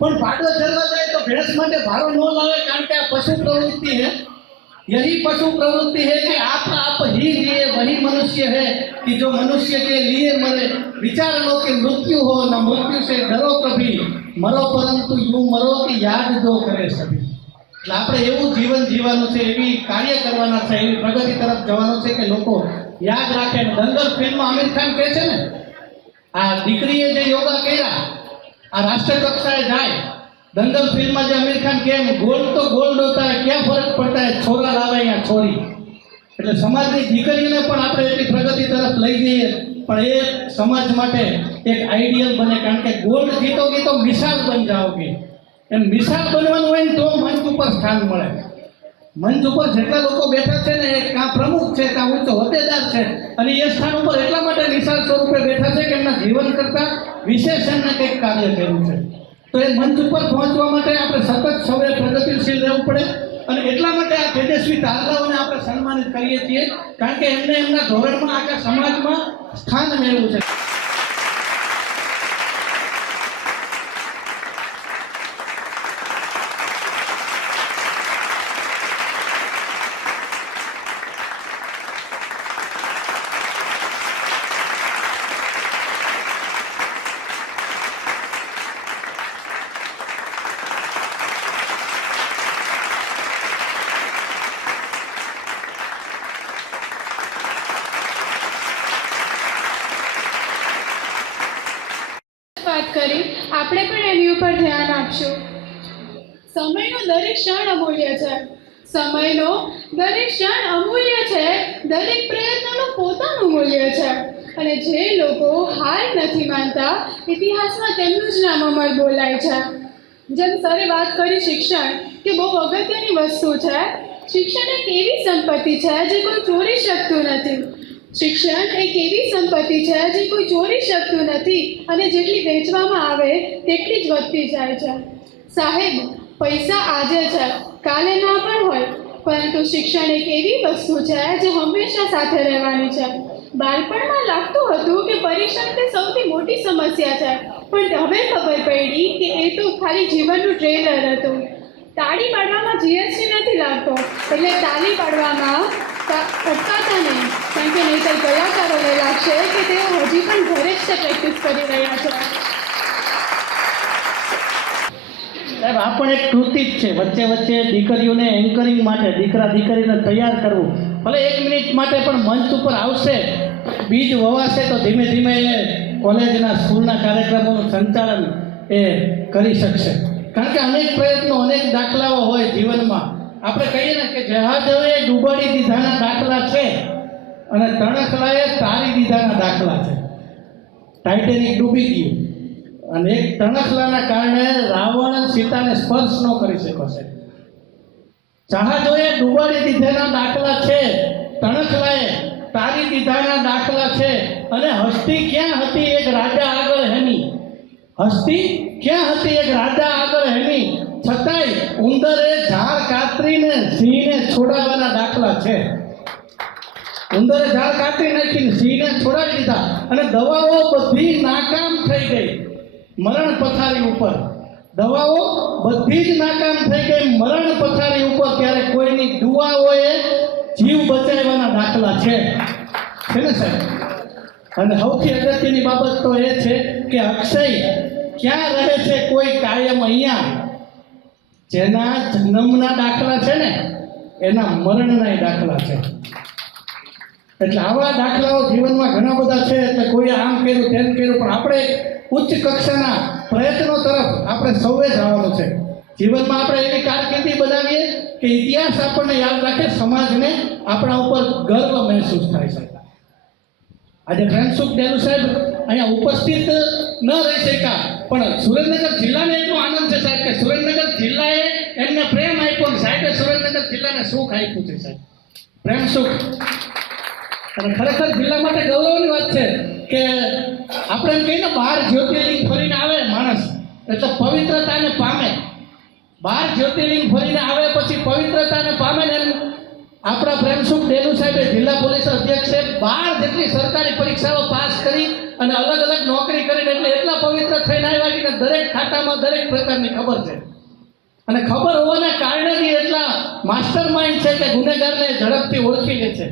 પણ પાડો ચરવા જાય તો ભેંસ માટે ભારો ન લાવે, કારણ કે આ પશુ प्रवृत्ति है। यही पशु प्रवृत्ति है कि आप ही लिए वही मनुष्य है कि जो मनुष्य के लिए मरे। विचार लो कि मृत्यु हो न मृत्यु से डरो कभी, मरो परंतु यूं मरो कि याद जो करे सभी। એટલે આપણે એવું જીવન જીવવાનું છે, એવી કાર્ય કરવાના છે, એવી પ્રગતિ તરફ જવાનું છે કે લોકો યાદ રાખે। દંગલ ફિલ્મમાં આમિર ખાન કહે છે ને, આ દીકરીએ જે યોગા કર્યા આ રાષ્ટ્ર કક્ષાએ જાય। दंगल फिल्म में जो आमिर खान के गोल तो गोल्ड होता है, क्या फर्क पड़ता है छोरा लावे या छोरी। એટલે સમાજની દીકરીઓને પણ આપણે એટલી પ્રગતિ તરફ લઈ જઈએ, પણ એ સમાજ માટે એક આઈડિયલ બને, કારણ કે ગોલ્ડ જીતોગે તો મિસાલ બન જાઓगे। એમ મિસાલ બનવાનું હોય ને તો મંચ ઉપર સ્થાન મળે। મંચ ઉપર જેટલા લોકો બેઠા છે ને, એ કાં પ્રમુખ છે કાં ઊંચો હોદ્દેદાર છે, અને એ સ્થાન ઉપર એટલા માટે મિસાલ સ્વરૂપે બેઠા છે કે એમના જીવન કરતાં વિશેષ એમને કંઈક કાર્ય કર્યું છે। તો એ મંચ ઉપર પહોંચવા માટે આપણે સતત સૌએ પ્રગતિશીલ રહેવું પડે, અને એટલા માટે આ તેજસ્વી તારલાઓને આપણે સન્માનિત કરીએ છીએ, કારણ કે એમને એમના ધોરણમાં આખા સમાજમાં સ્થાન મેળવ્યું છે। વાત કરી, આપણે પણ એની ઉપર ધ્યાન આપશું। સમયનો દરેક ક્ષણ અમૂલ્ય છે, સમયનો દરેક ક્ષણ અમૂલ્ય છે, દરેક પ્રયત્નનું પોતાનું મૂલ્ય છે, અને જે લોકો હાર નથી માનતા ઇતિહાસમાં તેમનું જ નામ અમર બોલાય છે। જેમ સરે વાત કરી શિક્ષણ કે બહુ અગત્યની વસ્તુ છે। શિક્ષણ એક એવી સંપત્તિ છે જે કોઈ ચોરી શકતું નથી। શિક્ષણ એક એવી સંપત્તિ છે જે કોઈ ચોરી શકતું નથી, અને જેટલી વેચવામાં આવે તેટલી જ વધતી જાય છે। સાહેબ, પૈસા આજે છે, કાલે ના પણ હોય, પરંતુ શિક્ષણ એક એવી વસ્તુ છે જે હંમેશા સાથે રહેવાની છે। બાળપણમાં લાગતું હતું કે પરીક્ષા તે સૌથી મોટી સમસ્યા છે, પણ હવે ખબર પડી કે એ તો ખાલી જીવનનું ટ્રેલર હતું। તાળી પાડવામાં જીએસટી નથી લાગતો, એટલે તાળી પાડવામાં અટકાતા નહીં, કારણ કે નહીંતર કલાકારોને લાગશે કે તેઓ હજી પણ ઘરે જ પ્રેક્ટિસ કરી રહ્યા છે। સાહેબ, આ પણ એક કૃતિ જ છે। વચ્ચે વચ્ચે દીકરીઓને એન્કરિંગ માટે, દીકરા દીકરીને તૈયાર કરવું, ભલે 1 મિનિટ માટે પણ મંચ ઉપર આવશે, બીજ વવાશે તો ધીમે ધીમે એ કોલેજના સ્કૂલના કાર્યક્રમોનું સંચાલન એ કરી શકશે। કારણ કે અનેક પ્રયત્નો, અનેક દાખલાઓ હોય જીવનમાં। આપણે કહીએ ને કે જહાજોએ ડૂબાડી દીધાના દાખલા છે, અને તણખલાએ તારી દીધાના દાખલા છે। ટાઇટેનિક ડૂબી ગયું, અને એક તણખલાના કારણે રાવણ સીતાને સ્પર્શ ન કરી શક્યો છે। જહાજોએ ડૂબાડી દીધાના દાખલા છે, તણખલાએ તારી દીધાના દાખલા છે, અને હસ્તી ક્યાં હતી એક રાજા આગળ હેની। હસ્તી ક્યાં હતી એક રાજા આગળ હેની, છતાંય ઉંદરે ઝાડ કાતરીને સિંહને છોડાવવાના દાખલા છે। ઉંદરે ઝાડ કાતરી નાખીને સિંહને છોડાવી દીધા, અને દવાઓ બધી નાકામ થઈ ગઈ મરણ પથારી ઉપર। દવાઓ બધી જ નાકામ થઈ ગઈ મરણ પથારી ઉપર, ત્યારે કોઈની દુઆઓએ જીવ બચાવવાના દાખલા છે ને સાહેબ। અને સૌથી અગત્યની બાબત તો એ છે કે અક્ષય ક્યાં રહે છે કોઈ કાયમ અહીંયા। જેના જન્મના દાખલા છે ને, એના મરણના દાખલા છે। એટલે આવા દાખલાઓ જીવનમાં ઘણા બધા છે। એટલે કોઈ આમ કર્યું તેમ કર્યું, પણ આપણે ઉચ્ચ કક્ષાના પ્રયત્નો તરફ આપણે સૌએ જવાનું છે। જીવનમાં આપણે એવી કારકિર્દી બનાવીએ કે ઇતિહાસ આપણને યાદ રાખે, સમાજને આપણા ઉપર ગર્વ મહેસૂસ થાય છે। આજે પ્રેમસુખ ડેલુ સાહેબ અહીંયા ઉપસ્થિત ન રહી શક્યા, પણ સુરેન્દ્રનગર જિલ્લાને એટલો આનંદ છે સાહેબ કે સુરેન્દ્રનગર જિલ્લાએ એમને પ્રેમ આપ્યો, અને સાહેબે સુરેન્દ્રનગર જિલ્લાને સુખ આપ્યું છે સાહેબ, પ્રેમ સુખ। અને ખરેખર જિલ્લા માટે ગૌરવની વાત છે કે આપણે એમ કહીએ ને, 12 જ્યોતિર્લિંગ ફરીને આવે માણસ એટલે પવિત્રતાને પામે। 12 જ્યોતિર્લિંગ ફરીને આવે પછી પવિત્રતાને પામે ને, એમ આપણા પ્રેમસુખ ડેલુ સાહેબે જિલ્લા પોલીસ અધ્યક્ષે 12 જેટલી સરકારી પરીક્ષાઓ પાસ કરી અને અલગ અલગ નોકરી કરીને એટલે એટલા પવિત્ર થઈને આવ્યા કે દરેક ખાતામાં દરેક પ્રકારની ખબર છે અને ખબર હોવાના કારણે જ એટલા માસ્ટર માઇન્ડ છે કે ગુનેગારને ઝડપથી ઓળખી લે છે.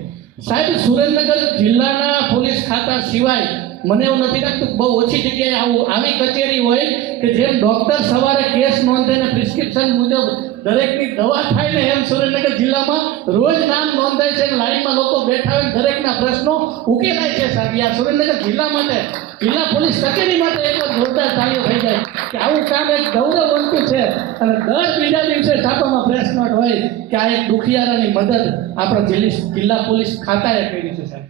સાહેબ, સુરેન્દ્રનગર જિલ્લાના પોલીસ ખાતા સિવાય મને એવું નથી લાગતું બહુ ઓછી જગ્યાએ આવી કચેરી હોય કે જેમ ડૉક્ટર સવારે કેસ નોંધીને પ્રિસ્ક્રિપ્શન મુજબ દરેકની દવા થાય ને એમ સુરેન્દ્રનગર જિલ્લામાં રોજ નામ નોંધાય છે, લાઈનમાં લોકો બેઠા હોય, દરેકના પ્રશ્નો ઉકેલાય છે. સાહેબ, આ સુરેન્દ્રનગર જિલ્લા માટે, જિલ્લા પોલીસ કચેરી માટે એક જોરદાર તાળીઓ થઈ જાય કે આવું કામ એક ગૌરવવંતું છે. અને દર બીજા દિવસે છાપામાં પ્રેસ નોટ હોય કે આ એક દુખિયારાની મદદ આપણા જિલ્લા પોલીસ ખાતાએ કરી છે. સાહેબ,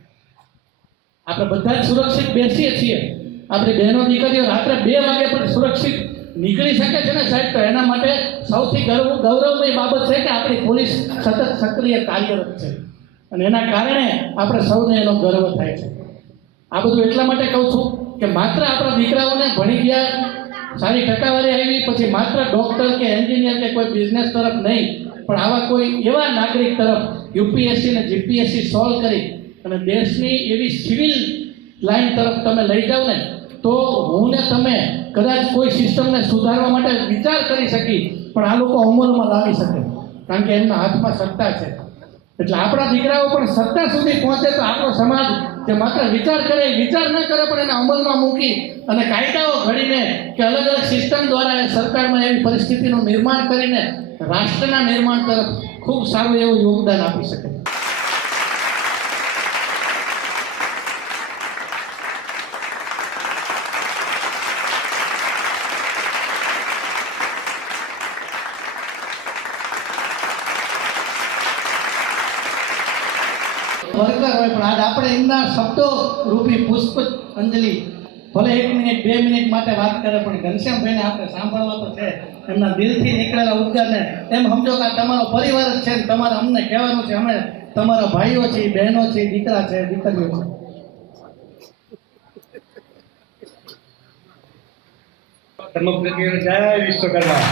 આપણે બધા જ સુરક્ષિત બેસીએ છીએ, આપણી બહેનો દીકરીઓ રાત્રે 2 વાગે પણ સુરક્ષિત નીકળી શકે છે ને સાહેબ, તો એના માટે સૌથી ગૌરવની બાબત છે કે આપણી પોલીસ સતત સક્રિય કાર્યરત છે અને એના કારણે આપણે સૌને એનો ગર્વ થાય છે. આ બધું એટલા માટે કહું છું કે માત્ર આપણા દીકરાઓને ભણી ગયા, સારી ટકાવારી આવી, પછી માત્ર ડૉક્ટર કે એન્જિનિયર કે કોઈ બિઝનેસ તરફ નહીં, પણ આવા કોઈ એવા નાગરિક તરફ યુપીએસસી ને જીપીએસસી સોલ્વ કરી અને દેશની એવી સિવિલ લાઈન તરફ તમે લઈ જાઓ ને તો હું ને તમે કદાચ કોઈ સિસ્ટમને સુધારવા માટે વિચાર કરી શકી, પણ આ લોકો અમલમાં લાવી શકે કારણ કે એમના હાથમાં સત્તા છે. એટલે આપણા દીકરાઓ પણ સત્તા સુધી પહોંચે તો આપણો સમાજ જે માત્ર વિચાર કરે, વિચાર ન કરે પણ એને અમલમાં મૂકી અને કાયદાઓ ઘડીને કે અલગ અલગ સિસ્ટમ દ્વારા એ સરકારમાં એવી પરિસ્થિતિનું નિર્માણ કરીને રાષ્ટ્રના નિર્માણ તરફ ખૂબ સારું એવું યોગદાન આપી શકે. વર્કર હોય પણ આજ આપણે એમના શબ્દો રૂપી પુષ્પ અંજલિ ભલે 1 મિનિટ 2 મિનિટ માટે વાત કરે પણ ઘનશ્યામભાઈને આપણે સાંભળવા તો છે, એમના દિલથી નીકળેલા ઉદ્ગારને એમ સમજો કે આ તમારો પરિવાર જ છે ને તમારે અમને કહેવાનું છે અમે તમારા ભાઈઓ છે, બહેનો છે, દીકરા છે, દીકરીઓ છે. ધર્મપ્રતિઓ જય વિશ્વકર્મા.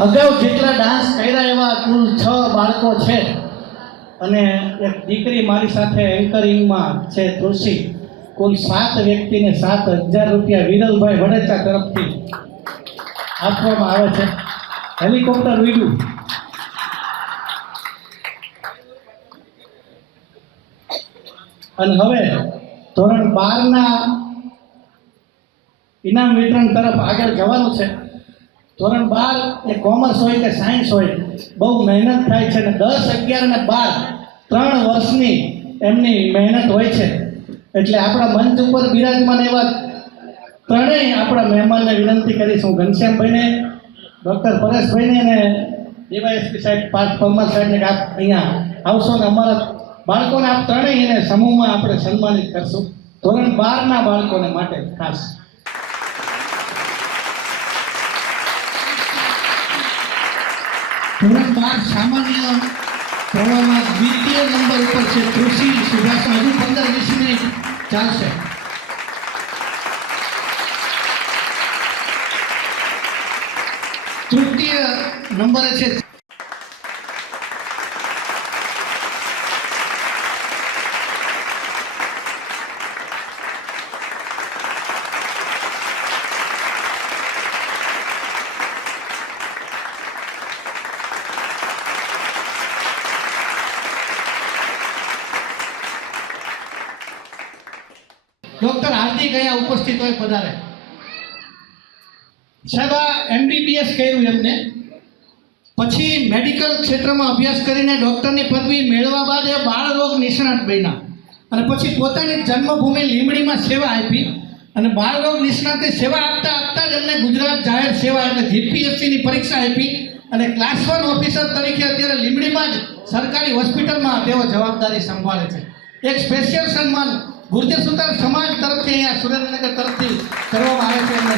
અગાઉ જેટલા ડાન્સ કર્યા એવા કુલ 6 બાળકો છે અને એક દીકરી મારી સાથે એન્કરિંગમાં છે કૃષિ. કુલ 7 વ્યક્તિને 7,000 રૂપિયા વિરલભાઈ વડેચા તરફથી આપવામાં આવે છે. હેલિકોપ્ટર વીડું અને હવે ધોરણ 12ના ઇનામ વિતરણ તરફ આગળ જવાનું છે. ધોરણ 12 એ કોમર્સ હોય કે સાયન્સ હોય, બહુ મહેનત થાય છે અને 10, 11 અને 12 3 વર્ષની એમની મહેનત હોય છે. એટલે આપણા મંચ ઉપર બિરાજમાન એવા ત્રણેય આપણા મહેમાનને વિનંતી કરીશું, ઘનશ્યામભાઈને, ડૉક્ટર પરેશભાઈને અને ડીવાયએસપી સાહેબ પાર્થ પરમાર સાહેબને કે આપ અહીંયા આવશો ને અમારા બાળકોને આપ ત્રણેય એને સમૂહમાં આપણે સન્માનિત કરશું. ધોરણ 12ના બાળકોને માટે ખાસ. ધોરણ 12 સામાન્ય પ્રવાહમાં દ્વિતીય નંબર ઉપર છે કૃષિ સુભાષ. હજુ 15-20 મિનિટ ચાલશે. તૃતીય નંબરે છે ડૉક્ટર હાર્દિક અહીંયા ઉપસ્થિત હોય પધારે. સાહેબ, આ MBBS કર્યું એમને, પછી મેડિકલ ક્ષેત્રમાં અભ્યાસ કરીને ડૉક્ટરની પદવી મેળવ્યા બાદ એ બાળ રોગ નિષ્ણાત બન્યા અને પછી પોતાની જન્મભૂમિ લીંબડીમાં સેવા આપી અને બાળ રોગ નિષ્ણાતની સેવા આપતા આપતા જ એમને ગુજરાત જાહેર સેવા એટલે જીપીએસસીની પરીક્ષા આપી અને ક્લાસ 1 ઓફિસર તરીકે અત્યારે લીંબડીમાં જ સરકારી હોસ્પિટલમાં તેઓ જવાબદારી સંભાળે છે. એક સ્પેશિયલ સન્માન ગુર્જર સુતાર સમાજ તરફથી અહીંયા સુરેન્દ્રનગર તરફથી કરવામાં આવે છે. એમને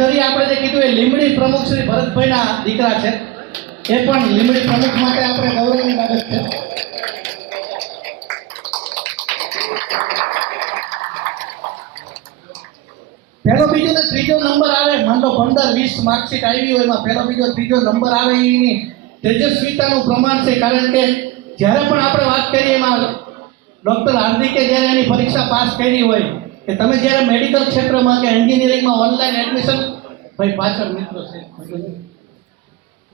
ધરી આપણે જે કીધું એ લીમડી પ્રમુખ શ્રી ભરતભાઈના દીકરા છે. એ પણ લીમડી પ્રમુખ માટે આપણે ગૌરવની બાબત છે. પહેલો બીજો ને ત્રીજો નંબર આવે, માનો 15-20 માર્કશીટ આવી હોય એમાં પહેલો બીજો ત્રીજો નંબર આવે એની તેજસ્વીતાનું પ્રમાણ છે. કારણ કે જ્યારે પણ આપણે વાત કરીએ એમાં ડૉક્ટર હાર્દિકે જ્યારે એની પરીક્ષા પાસ કરી હોય કે તમે જ્યારે મેડિકલ ક્ષેત્રમાં કે એન્જિનિયરિંગમાં ઓનલાઈન એડમિશન, ભાઈ પાછળ મિત્રો છે,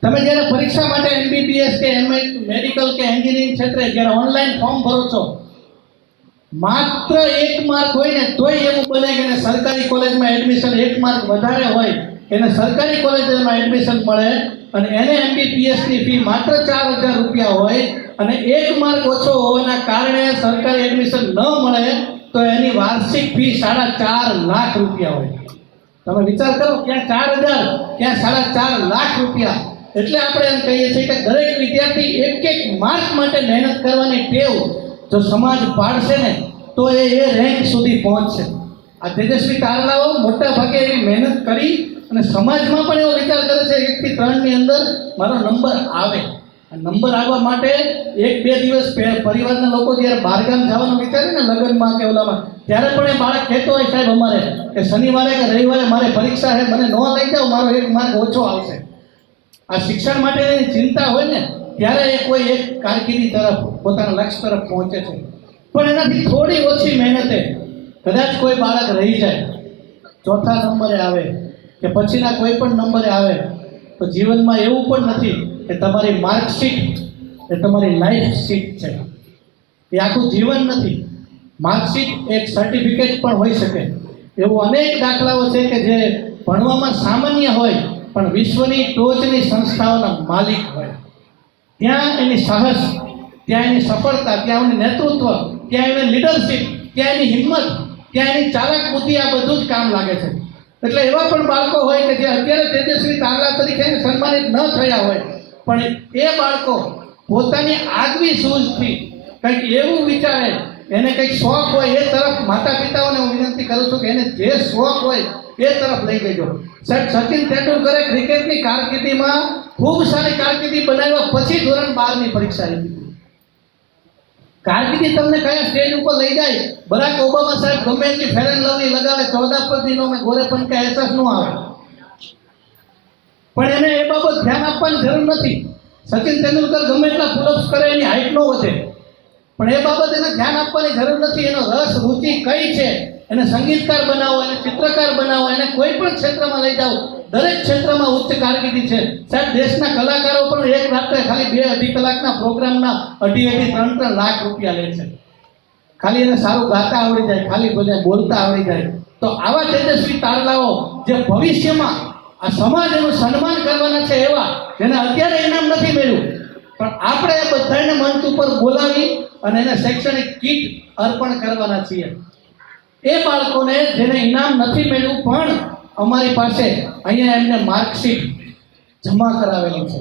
તમે જ્યારે પરીક્ષા માટે MBBS કે મેડિકલ કે એન્જિનિયરિંગ ક્ષેત્રે જ્યારે ઓનલાઈન ફોર્મ ભરો છો, માત્ર 1 માર્ક હોય ને તોય એવું બને કે એને સરકારી કોલેજમાં એડમિશન 1 માર્ક વધારે હોય એને સરકારી કોલેજમાં એડમિશન મળે અને એને MBBS ની ફી માત્ર 4000 રૂપિયા હોય અને 1 માર્ક ઓછો હોવાના કારણે સરકારી એડમિશન ન મળે તો એની વાર્ષિક ફી 4.5 લાખ રૂપિયા હોય. તમે વિચાર કરો, ક્યાં 4000, ક્યાં 4.5 લાખ રૂપિયા. એટલે આપણે એમ કહીએ છીએ કે દરેક વિદ્યાર્થી એક માર્ક માટે મહેનત કરવાની ટેવ જો સમાજ પાડશે ને તો એ રેન્ક સુધી પહોંચશે. આ તેજસ્વી તારલાઓ મોટા ભાગે એવી મહેનત કરી અને સમાજમાં પણ એવો વિચાર કરે છે 1 થી 3 ની અંદર મારો નંબર આવે. આ નંબર આવવા માટે 1-2 દિવસ પરિવારના લોકો જ્યારે બહારગામ જવાનું વિચારે ને લગ્નમાં કે ઓલામાં, ત્યારે પણ એ બાળક કહેતો હોય સાહેબ અમારે કે શનિવારે કે રવિવારે મારે પરીક્ષા છે, મને ન લઈ જાઓ, મારો 1 માર્ક ઓછો આવશે. આ શિક્ષણ માટે એની ચિંતા હોય ને ત્યારે એ કોઈ એક કારકિર્દી તરફ પોતાના લક્ષ્ય તરફ પહોંચે છે. પણ એનાથી થોડી ઓછી મહેનતે કદાચ કોઈ બાળક રહી જાય, ચોથા નંબરે આવે કે પછીના કોઈ પણ નંબરે આવે તો જીવનમાં એવું પણ નથી કે તમારી માર્કશીટ એ તમારી લાઈફ શીટ છે. એ આખું જીવન નથી. માર્કશીટ એક સર્ટિફિકેટ પણ હોઈ શકે. એવું અનેક દાખલાઓ છે કે જે ભણવામાં સામાન્ય હોય પણ વિશ્વની ટોચની સંસ્થાઓના માલિક હોય. ત્યાં એની સાહસ, ત્યાં એની સફળતા, ત્યાં એનું નેતૃત્વ, ત્યાં એની લીડરશિપ, ત્યાં એની હિંમત, ત્યાં એની ચાલાક બુદ્ધિ, આ બધું જ કામ લાગે છે. એટલે એવા પણ બાળકો હોય કે જે અત્યારે તેજસ્વી તારલા તરીકે સન્માનિત ન થયા હોય પણ એ બાળકો પોતાની આગવી સૂઝથી કંઈક એવું વિચારે, એને કંઈક શોખ હોય એ તરફ માતા પિતાઓને હું વિનંતી કરું છું કે એને જે શોખ હોય એ તરફ લઈ જજો. સાહેબ સચિન તેંડુલકરે ક્રિકેટની કારકિર્દીમાં ખૂબ સારી કારકિર્દી બનાવ્યા પછી ધોરણ 12 ની પરીક્ષા લીધી. કારકિર્દી તમને કયા સ્ટેજ ઉપર લઈ જાય, બરાક ઓબામા સાહેબ ગમે એટલી ફેર એન્ડ લવલી લગાવે 14 પર દિનો મેં ગોરેપન કે અહેસાસ ન આવે, પણ એને એ બાબત ધ્યાન આપવાની જરૂર નથી. સચિન તેંડુલકર ગમે એટલા પુલઅપ્સ કરે એની હાઈટ ન વધે, પણ એ બાબત એને ધ્યાન આપવાની જરૂર નથી. એનો રસ રુચિ કઈ છે, એને સંગીતકાર બનાવો, એને ચિત્રકાર બનાવો, એને કોઈ પણ ક્ષેત્રમાં લઈ જાઓ, દરેક ક્ષેત્રમાં ઉચ્ચ કારકિર્દી છે. સાહેબ દેશના કલાકારો પણ એક રાત્રે ખાલી 2-2.5 કલાકના પ્રોગ્રામના 2.5-3 લાખ રૂપિયા લે છે. ખાલી એને સારું ગાતા આવડી જાય, ખાલી બધે બોલતા આવડી જાય. તો આવા તેજસ્વી તારલાઓ જે ભવિષ્યમાં આ સમાજ એનું સન્માન કરવાના છે, એવા જેને અત્યારે ઇનામ નથી મળ્યું પણ આપણે એ બધાને મંચ ઉપર બોલાવી અને એને શૈક્ષણિક કીટ અર્પણ કરવાના છીએ. એ બાળકોને જેને ઇનામ નથી મળ્યું પણ અમારી પાસે અહીંયા એમને માર્કશીટ જમા કરાવેલી છે.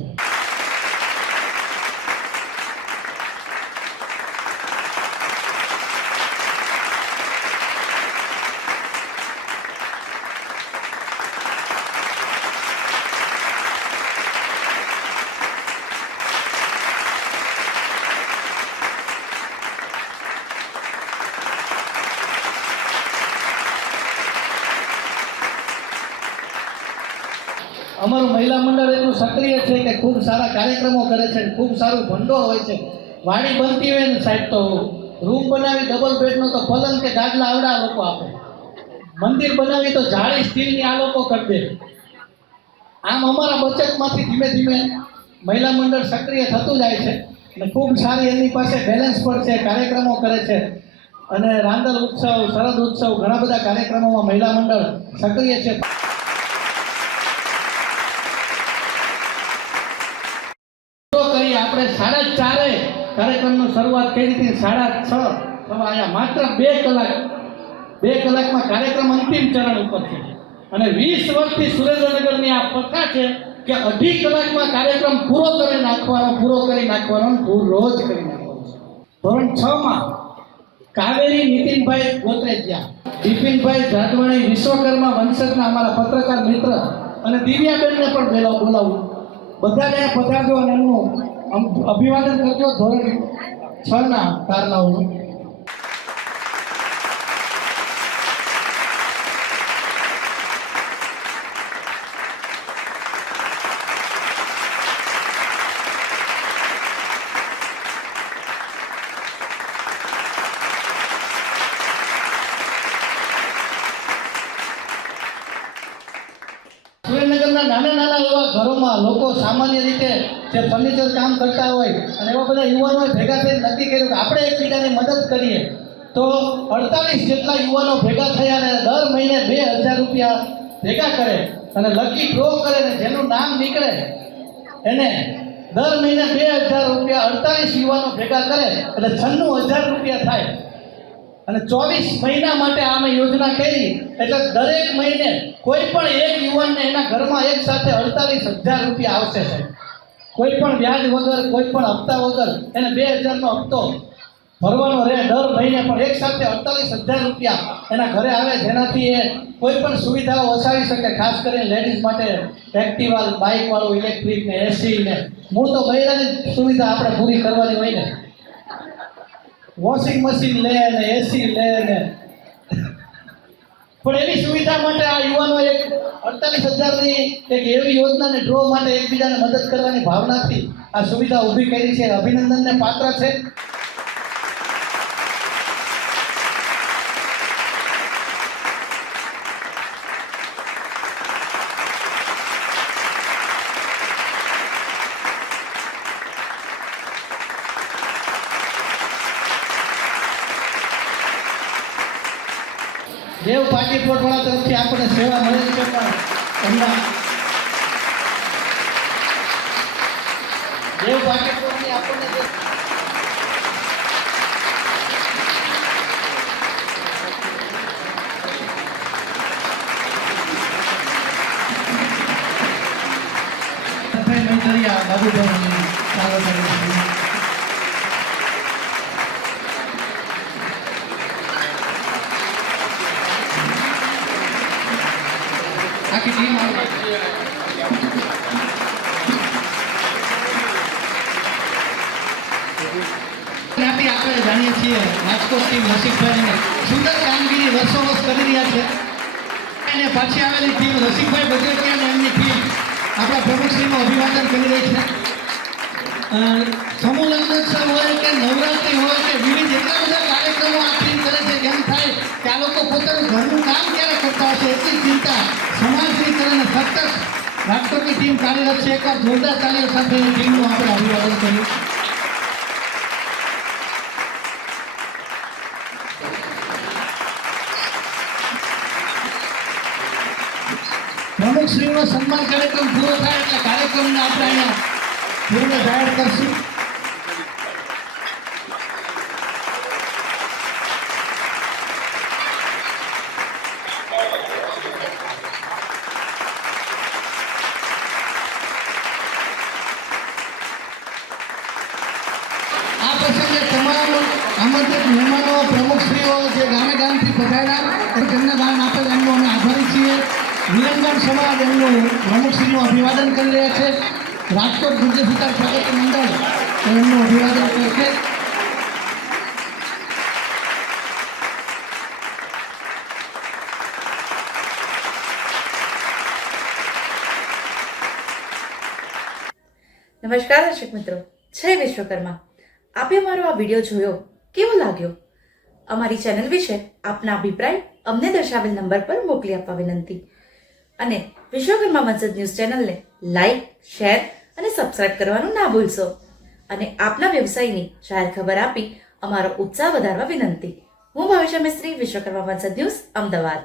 અમારું મહિલા મંડળ એટલું સક્રિય છે કે ખૂબ સારા કાર્યક્રમો કરે છે, ખૂબ સારું ભંડોળ હોય છે. વાડી બનતી હોય ને સાહેબ તો રૂમ બનાવી ડબલ બેડનો તો પલંગ કે ગાદલા આવડા લોકો આપે. મંદિર બનાવી તો જાળી સ્ટીલની આ લોકો કરી દે. આમ અમારા બચતમાંથી ધીમે ધીમે મહિલા મંડળ સક્રિય થતું જાય છે અને ખૂબ સારી એમની પાસે બેલેન્સ પણ છે, કાર્યક્રમો કરે છે. અને રાંદલ ઉત્સવ, શરદ ઉત્સવ, ઘણા બધા કાર્યક્રમોમાં મહિલા મંડળ સક્રિય છે. આપણે 4:30 કાર્યક્રમની શરૂઆત કરી હતી, 6:30 થવા આવ્યા. માત્ર 2 કલાકમાં કાર્યક્રમ અંતિમ ચરણ ઉપર છે અને 20 વર્ષથી સુરેન્દ્રનગરની આ પ્રથા છે કે 2.5 કલાકમાં કાર્યક્રમ પૂરો કરી નાખવાનો, પૂરો કરી નાખવાનો, રોજ કરી નાખવાનો. ધોરણ 6માં કાવેરી નીતિનભાઈ ગોત્રેજિયા, બિપિનભાઈ જાદવાણી વિશ્વકર્મા વંશજના અમારા પત્રકાર મિત્ર અને દિવ્યાબેનને પણ બોલાવું. બધાને પધારજો અને એમનું અભિવાદન કરજો ધોરણ 6 ના તારલાઓનું. સુરેન્દ્રનગરના નાના એવા ઘરોમાં લોકો સામાન્ય રીતે જે ફર્નિચર કામ કરતા હોય અને એવા બધા યુવાનોએ ભેગા થઈને નક્કી કર્યું કે આપણે એકબીજાને મદદ કરીએ. તો 48 જેટલા યુવાનો ભેગા થયા અને દર મહિને 2000 રૂપિયા ભેગા કરે અને લકી ડ્રો કરે ને જેનું નામ નીકળે એને દર મહિને 2000 રૂપિયા 48 યુવાનો ભેગા કરે એટલે 96000 રૂપિયા થાય. અને 24 મહિના માટે અમે યોજના કરી એટલે દરેક મહિને કોઈ પણ એક યુવાનને એના ઘરમાં એક સાથે 48,000 રૂપિયા આવશે સાહેબ. કોઈ પણ વ્યાજ વગર, કોઈ પણ હપ્તા વગર એને 2000 નો હપ્તો ભરવાનો રહે દર મહિને, પણ એક સાથે 48,000 રૂપિયા એના ઘરે આવે જેનાથી એ કોઈ પણ સુવિધાઓ વસાવી શકે. ખાસ કરીને લેડીઝ માટે એક્ટિવા, બાઇક વાળું, ઇલેક્ટ્રિક ને એસી ને મૂળ તો બૈરાની સુવિધા આપણે પૂરી કરવાની હોય ને. વોશિંગ મશીન લે ને એસી લે ને, પણ એની સુવિધા માટે આ યુવાનો એક 48,000ની એક એવી યોજનાને ડ્રો માટે એકબીજાને મદદ કરવાની ભાવનાથી આ સુવિધા ઊભી કરી છે. અભિનંદનને પાત્ર છે. દેવ પાટી પ્લોટવાળા તરફથી આપણને સેવા મળે છે, પણ એમના દેવ પાટી પ્લોટની આપણને જે મંતરિયા બાબુભાઈ સ્વાગત છે. આખી ટીમ આપણે જાણીએ છીએ રાજકોટ ટીમ રસિકભાઈને સુંદર કામગીરી વર્ષો વર્ષ કરી રહ્યા છે. અને પાછી આવેલી ટીમ રસિકભાઈ બજેટિયા અને એમની ટીમ આપણા પ્રમુખશ્રીનું અભિવાદન કરી રહી છે. સમૂહ લગ્નોત્સવ હોય કે નવરાત્રિ હોય કે વિવિધ એટલા બધા કાર્યક્રમો આ ટીમ કરે છે, જેમ થાય કે આ લોકો પોતાનું ઘરનું કામ ક્યારે કરતા હશે એટલી ચિંતા સમાજની કરીને સતત રાજકોટની ટીમ કાર્યરત છે. એકવાર જોરદાર તાલીઓ સાથે ટીમનું આપણે અભિવાદન કર્યું. પ્રમુખશ્રીનો સન્માન કાર્યક્રમ પૂરો થાય એટલે કાર્યક્રમને આપણે અહીંયા પૂર્ણ જાહેર કરશું. આ પ્રસંગે તમામ આમંત્રિત મહેમાનો, પ્રમુખશ્રીઓ જે ગામે ગામથી પધાર્યા જેમને દાન આપેલ એમનો અમે આભારી છીએ. વિરંગમ સમાજ એમનું પ્રમુખશ્રીનું અભિવાદન કરી રહ્યા છે. રાજકોટ ગુજર સુતાર પ્રગતિ મંડળ એમનું અભિવાદન કરશે. નમસ્કાર દર્શક મિત્રો, જય વિશ્વકર્મા. આપે મારો આ વિડીયો જોયો, કેવો લાગ્યો? અમારી ચેનલ વિશે આપના અભિપ્રાય અમને દર્શાવેલ નંબર પર મોકલી આપવા વિનંતી. અને વિશ્વકર્મા વંશજ ન્યૂઝ ચેનલને લાઈક, શેર અને સબસ્ક્રાઇબ કરવાનું ના ભૂલશો. અને આપના વ્યવસાયની જાહેર ખબર આપી અમારો ઉત્સાહ વધારવા વિનંતી. હું ભાવેશા મિસ્ત્રી, વિશ્વકર્મા વંશજ ન્યૂઝ, અમદાવાદ.